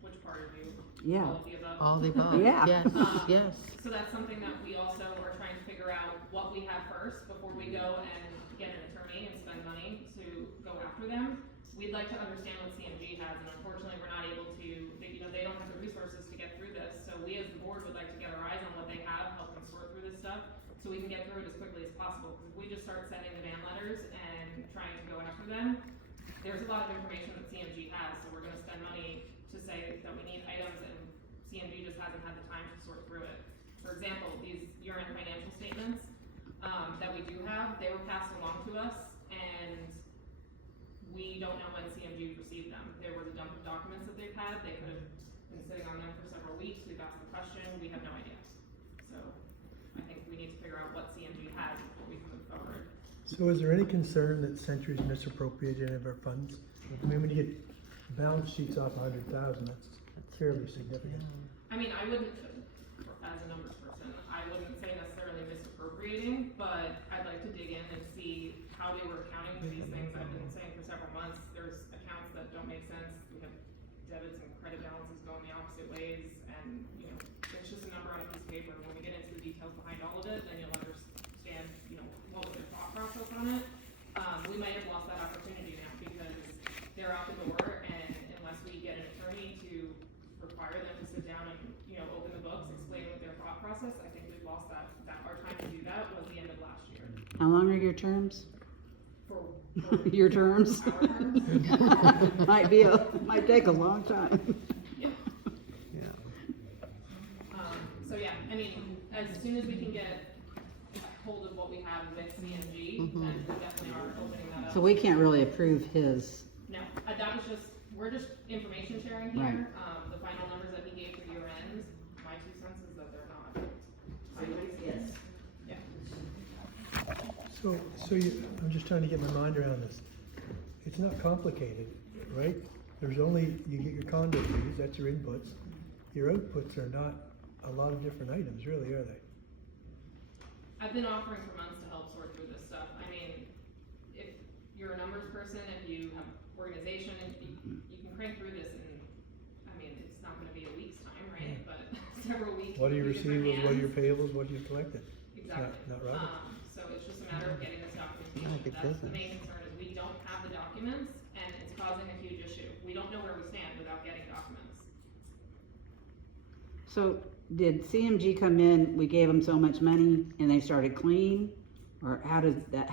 which part of you? Yeah. All of the above? All the above. Yeah. Yes, yes. So that's something that we also are trying to figure out what we have first before we go and get an attorney and spend money to go after them. We'd like to understand what CMG has, and unfortunately, we're not able to, they don't have the resources to get through this. So we as the board would like to get our eyes on what they have, help them sort through this stuff, so we can get through it as quickly as possible. Because if we just start sending demand letters and trying to go after them, there's a lot of information that CMG has, so we're gonna spend money to say that we need items, and CMG just hasn't had the time to sort through it. For example, these year-end financial statements, that we do have, they were passed along to us, and we don't know when CMG received them. There was a dump of documents that they've had, they could have been sitting on them for several weeks, we've asked the question, we have no idea. So, I think we need to figure out what CMG has before we can move forward. So is there any concern that Century's misappropriated any of our funds? I mean, when you get balance sheets off 100,000, that's fairly significant. I mean, I wouldn't, as a numbers person, I wouldn't say necessarily misappropriating, but I'd like to dig in and see how they were accounting for these things. I've been saying for several months, there's accounts that don't make sense. We have debits and credit balances going the opposite ways, and, you know, it's just a number on a piece of paper. When we get into the details behind all of it, then you'll understand, you know, what was their thought process on it. We might have lost that opportunity now because they're out the door, and unless we get an attorney to require them to sit down and, you know, open the books, explain what their thought process, I think we've lost that our time to do that was the end of last year. How long are your terms? For Your terms? our terms, Might take a long time. yeah. So yeah, I mean, as soon as we can get hold of what we have with CMG, then we definitely are opening that up. So we can't really approve his, No, that was just, we're just information sharing Right. here. The final numbers that he gave for year end, my 2 cents is that they're not I'm just trying to get my mind around this. It's not complicated, right? There's only, you get your condo fees, that's your inputs. Your outputs are not a lot of different items, really, are they? I've been offering for months to help sort through this stuff. I mean, if you're a numbers person, if you have organization, you can crank through this in, I mean, it's not gonna be a week's time, right? But several weeks. What are your with different receivables, what are your hands. payables, what do you collected? Exactly. Not rocket. So it's just a matter of getting this documentation. Like a That's the business. main concern, is we don't have the documents, and it's causing a huge issue. We don't know where we stand without getting documents. So did CMG come in, we gave them so much money and they started clean? Or how does that,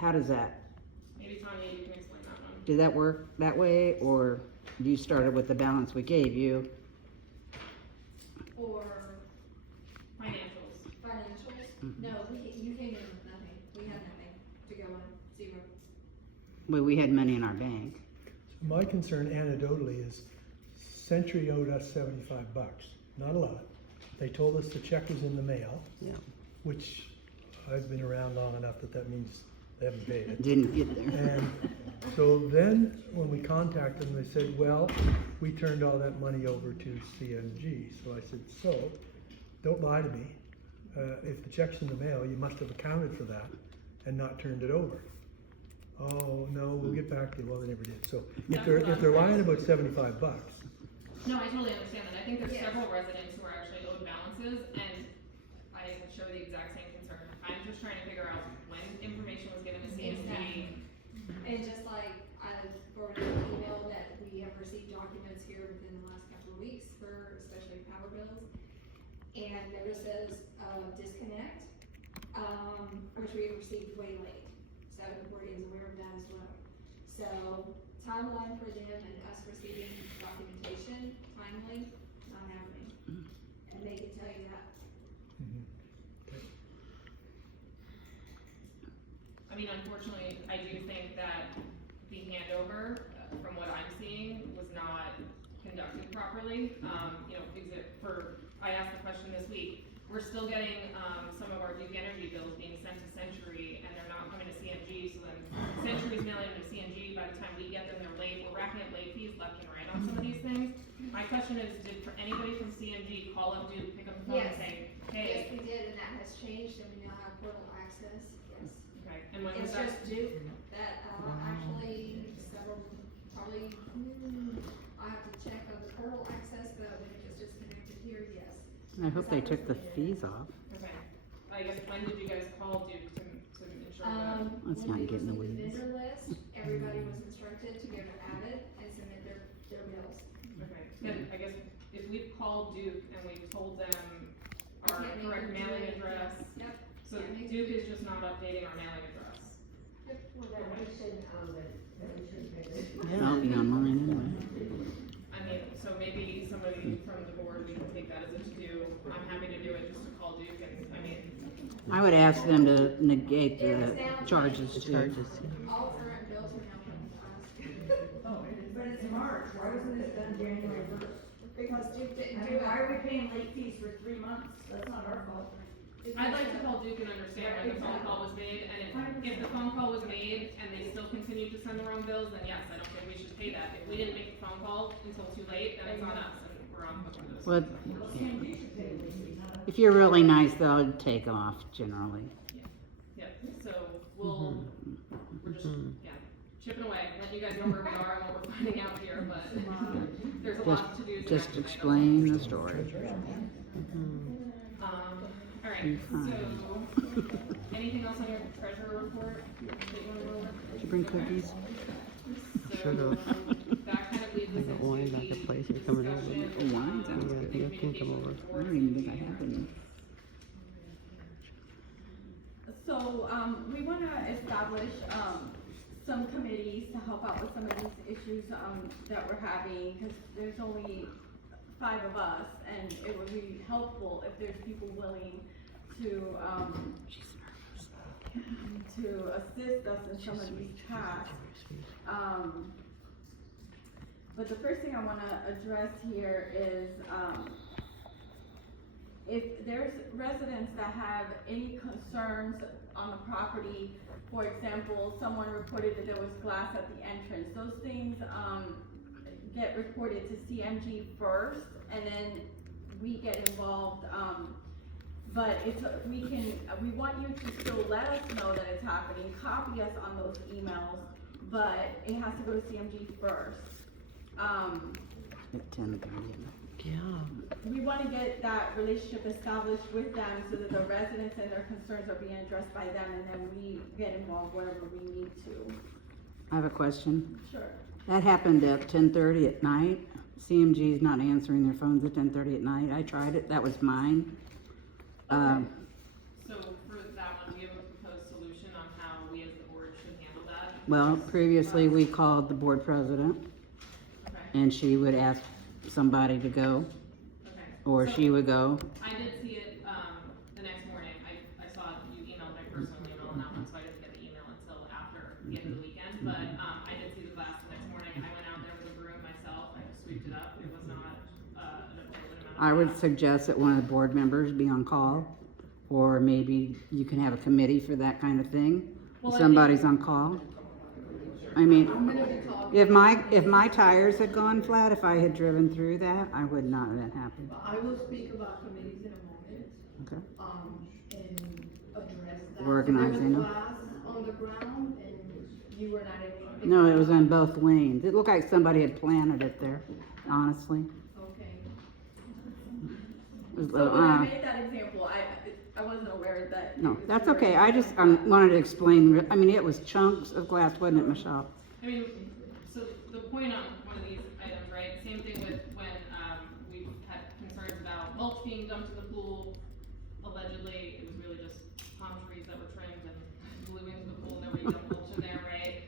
Maybe Tanya, you can explain that one. did that work that way? Or you started with the balance we gave you? Or financials. Financials? No, you came in with nothing. We had nothing to go on, 0. Well, we had money in our bank. My concern anecdotally is Century owed us $75, not a lot. They told us the check was in the mail, Yeah. which I've been around long enough that means they haven't paid it. Didn't get there. And so then, when we contacted them, they said, well, we turned all that money over to CMG. So I said, so, don't lie to me. If the check's in the mail, you must have accounted for that and not turned it over. Oh, no, we'll get back to you. Well, they never did. So if they're lying about $75, No, I totally understand that. I think there's Yes. several residents who are actually owed balances, and I share the exact same concern. I'm just trying to figure out when information was given to CMG. Exactly. And just like I forwarded an email that we have received documents here within the last couple of weeks for especially power bills. And notices of disconnect, which we received way late. So the board is aware of that as well. So timeline for them and us receiving documentation timely, not happening. And they can tell you that. I mean, unfortunately, I do think that the handover, from what I'm seeing, was not conducted properly. I asked the question this week, we're still getting, some of our Duke Energy bills being sent to Century, and they're not coming to CMG, so then Century's mailing them to CMG, by the time we get them, they're late, we're racking up late fees left and right on some of these things. My question is, did anybody from CMG call up Duke, pick up the phone and Yes. say, Yes, hey, we did, and that has changed, and we now have portal access, yes. okay, and when was It's that? just Duke that, actually, probably, I have to check on the portal access, but when it was disconnected here, yes. I hope they took the fees off. Okay, I guess, when did you guys call Duke to ensure that? Let's When not we get in the received weeds. vendor list, everybody was instructed to go to Abbott and submit their bills. Okay, then I guess if we've called Duke and we've told them our Can't make correct them do mailing it. address, Yep. so Can't make Duke them is just not updating our mailing address. I'll be on mine anyway. I mean, so maybe somebody from the board, we can take that as a to-do. I'm happy to do it just to call Duke, and, I mean, I would ask them to negate It was the down. charges too. All current bills are now coming to us. But it's March, why wasn't this done January 1st? Because Duke didn't I do mean, why it. are we paying late fees for 3 months? That's not our fault. I'd like to call Duke and understand when the phone call was made, and if the phone call was made and they still continue to send the wrong bills, then yes, I don't think we should pay that. If we didn't make the phone call until too late, then it's on us, and we're on the hook for this. Well, if you're really nice, they'll take off generally. Yeah, so we're just, chipping away, letting you guys know where we are and what we're finding out here, but there's a lot to do. Just explain the story. Alright, so, anything else on your treasurer report that you wanna go over? Did you bring cookies? So, that kind of leads us into wine back at place, you're coming over. discussion Oh, wine sounds of good. the Yeah, can come over. communications I don't even think I have any. So, we wanna establish, some committees to help out with some of these issues, that we're having, cause there's only 5 of us, and it would be helpful if there's people willing to, to assist us in some of these tasks. But the first thing I wanna address here is if there's residents that have any concerns on the property, for example, someone reported that there was glass at the entrance, those things, get reported to CMG first, and then we get involved, but we want you to still let us know that it's happening, copy us on those emails, but it has to go to CMG first. At 10:30. Yeah. We wanna get that relationship established with them so that the residents and their concerns are being addressed by them, and then we get involved wherever we need to. I have a question. Sure. That happened at 10:30 at night. CMG's not answering their phones at 10:30 at night. I tried it, that was mine. So for that one, we have a proposed solution on how we as the board should handle that. Well, previously we called the board president Okay, and she would ask somebody to go, okay. or So- she would go. I did see it, the next morning, I saw you emailed my personal email on that one, so I didn't get the email until after the end of the weekend, but, I did see the glass the next morning, I went out there with a broom myself, I sweeped it up, it was not, an appropriate amount of. I would glass. suggest that one of the board members be on call, or maybe you can have a committee for that kind of thing. Well, I Somebody's on call. I mean, I'm gonna be talking. if my tires had gone flat, if I had driven through that, I would not have that happen. I will speak about committees in a moment, Okay. and address that. Organizing There them. was glass on the ground, and you were not able to pick No, it it was up. on both lanes. It looked like somebody had planted it there, honestly. Okay. It was, So when I made that example, I wasn't aware that. no, it was that's for- okay. I just wanted to explain, I mean, it was chunks of glass, wasn't it, Michelle? I mean, so the point on one of these items, right, same thing with when, we've had concerns about mulch being dumped in the pool. Allegedly, it was really just palm trees that were trimmed and blew into the pool, nobody dumped mulch in there, right?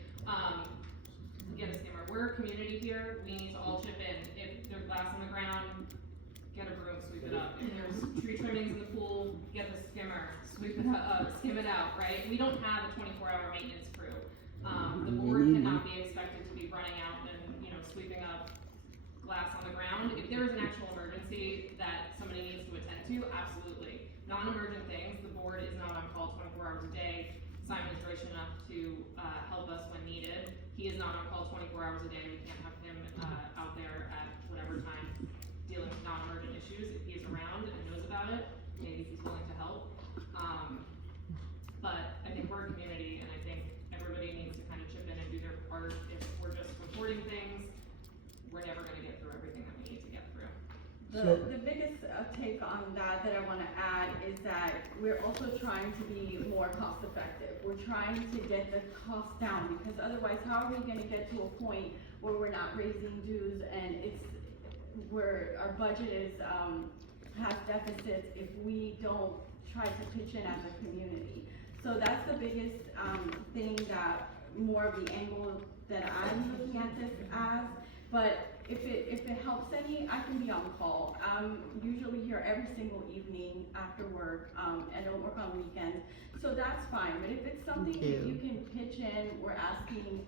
Again, disclaimer, we're a community here, we need to all chip in. If there's glass on the ground, get a broom, sweep it up. If there's tree trimmings in the pool, get the skimmer, sweep it up, skim it out, right? We don't have a 24-hour maintenance crew. The board cannot be expected to be running out and, sweeping up glass on the ground. If there is an actual emergency that somebody needs to attend to, absolutely. Non-emergent things, the board is not on call 24 hours a day. Simon is gracious enough to, help us when needed. He is not on call 24 hours a day. We can't have him, out there at whatever time dealing with non-emergent issues. If he's around and knows about it, maybe he's willing to help. But I think we're a community, and I think everybody needs to kind of chip in and do their part. If we're just reporting things, we're never gonna get through everything that we need to get through. The biggest take on that I wanna add is that we're also trying to be more cost effective. We're trying to get the cost down, because otherwise, how are we gonna get to a point where we're not raising dues and where our budget is, has deficits if we don't try to pitch in as a community? So that's the biggest, thing that, more of the angle that I'm looking at this as. But if it helps any, I can be on call. I'm usually here every single evening after work, and I don't work on weekends, so that's fine. But if it's something that you can pitch in, we're asking,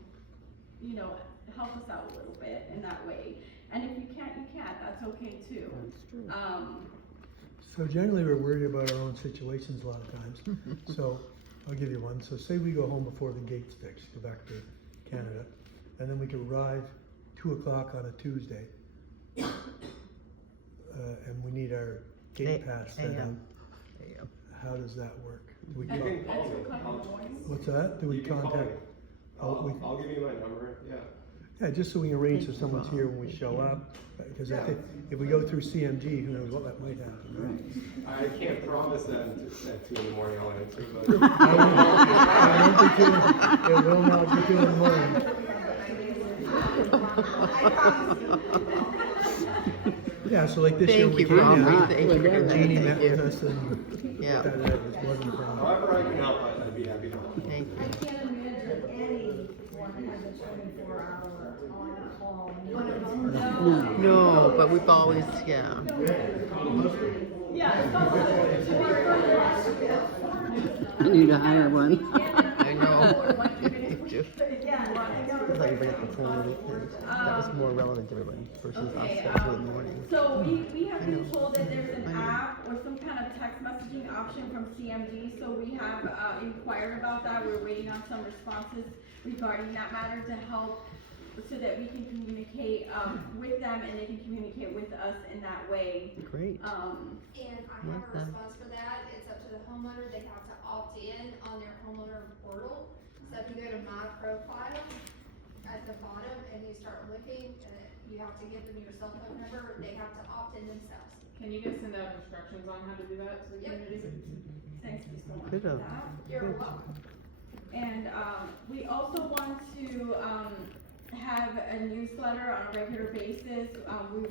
help us out a little bit in that way. And if you can't, that's okay too. That's true. So generally, we're worried about our own situations a lot of times. So I'll give you one. So say we go home before the gate's fixed, go back to Canada, and then we can arrive 2 o'clock on a Tuesday. And we need our gate pass set up. How does that work? Do we You can call- call me. What's that? Do we You can call contact? me. Oh, I'll give you my number, yeah. Yeah, just so we can arrange so someone's here when we show up, because I think if we go through CMG, who knows what that might happen, right? I can't promise that at 2 in the morning I'll answer, but. I don't think it will not be 2 in the morning. Yeah, so like this year Thank we you, came Rob. down, Thank you very and much. Jeannie met Thank with you. us and Yeah. that wasn't a problem. However I can help, I'd be happy to help. Thank you. I can't imagine anyone has a 24-hour on-call. No, but we've always, yeah. I need to hire one. I know. I thought you bring up the phone on the weekend. That was more relevant to everybody versus us Okay, at 2 in the morning. So we have been told that there's an app or some kind a text messaging option from CMD, so we have, inquired about that. We're waiting on some responses regarding that matter to help, so that we can communicate, with them and they can communicate with us in that way. Great. And I have Love a that. response for that, it's up to the homeowner, they have to opt in on their homeowner portal. So if you go to my profile, at the bottom, and you start looking, you have to give them your cell phone number, they have to opt in themselves. Can you guys send out instructions on how to do that to the Yep. community? Thank you so much Good for job. that. You're welcome. And, we also want to, have a newsletter on a regular basis. We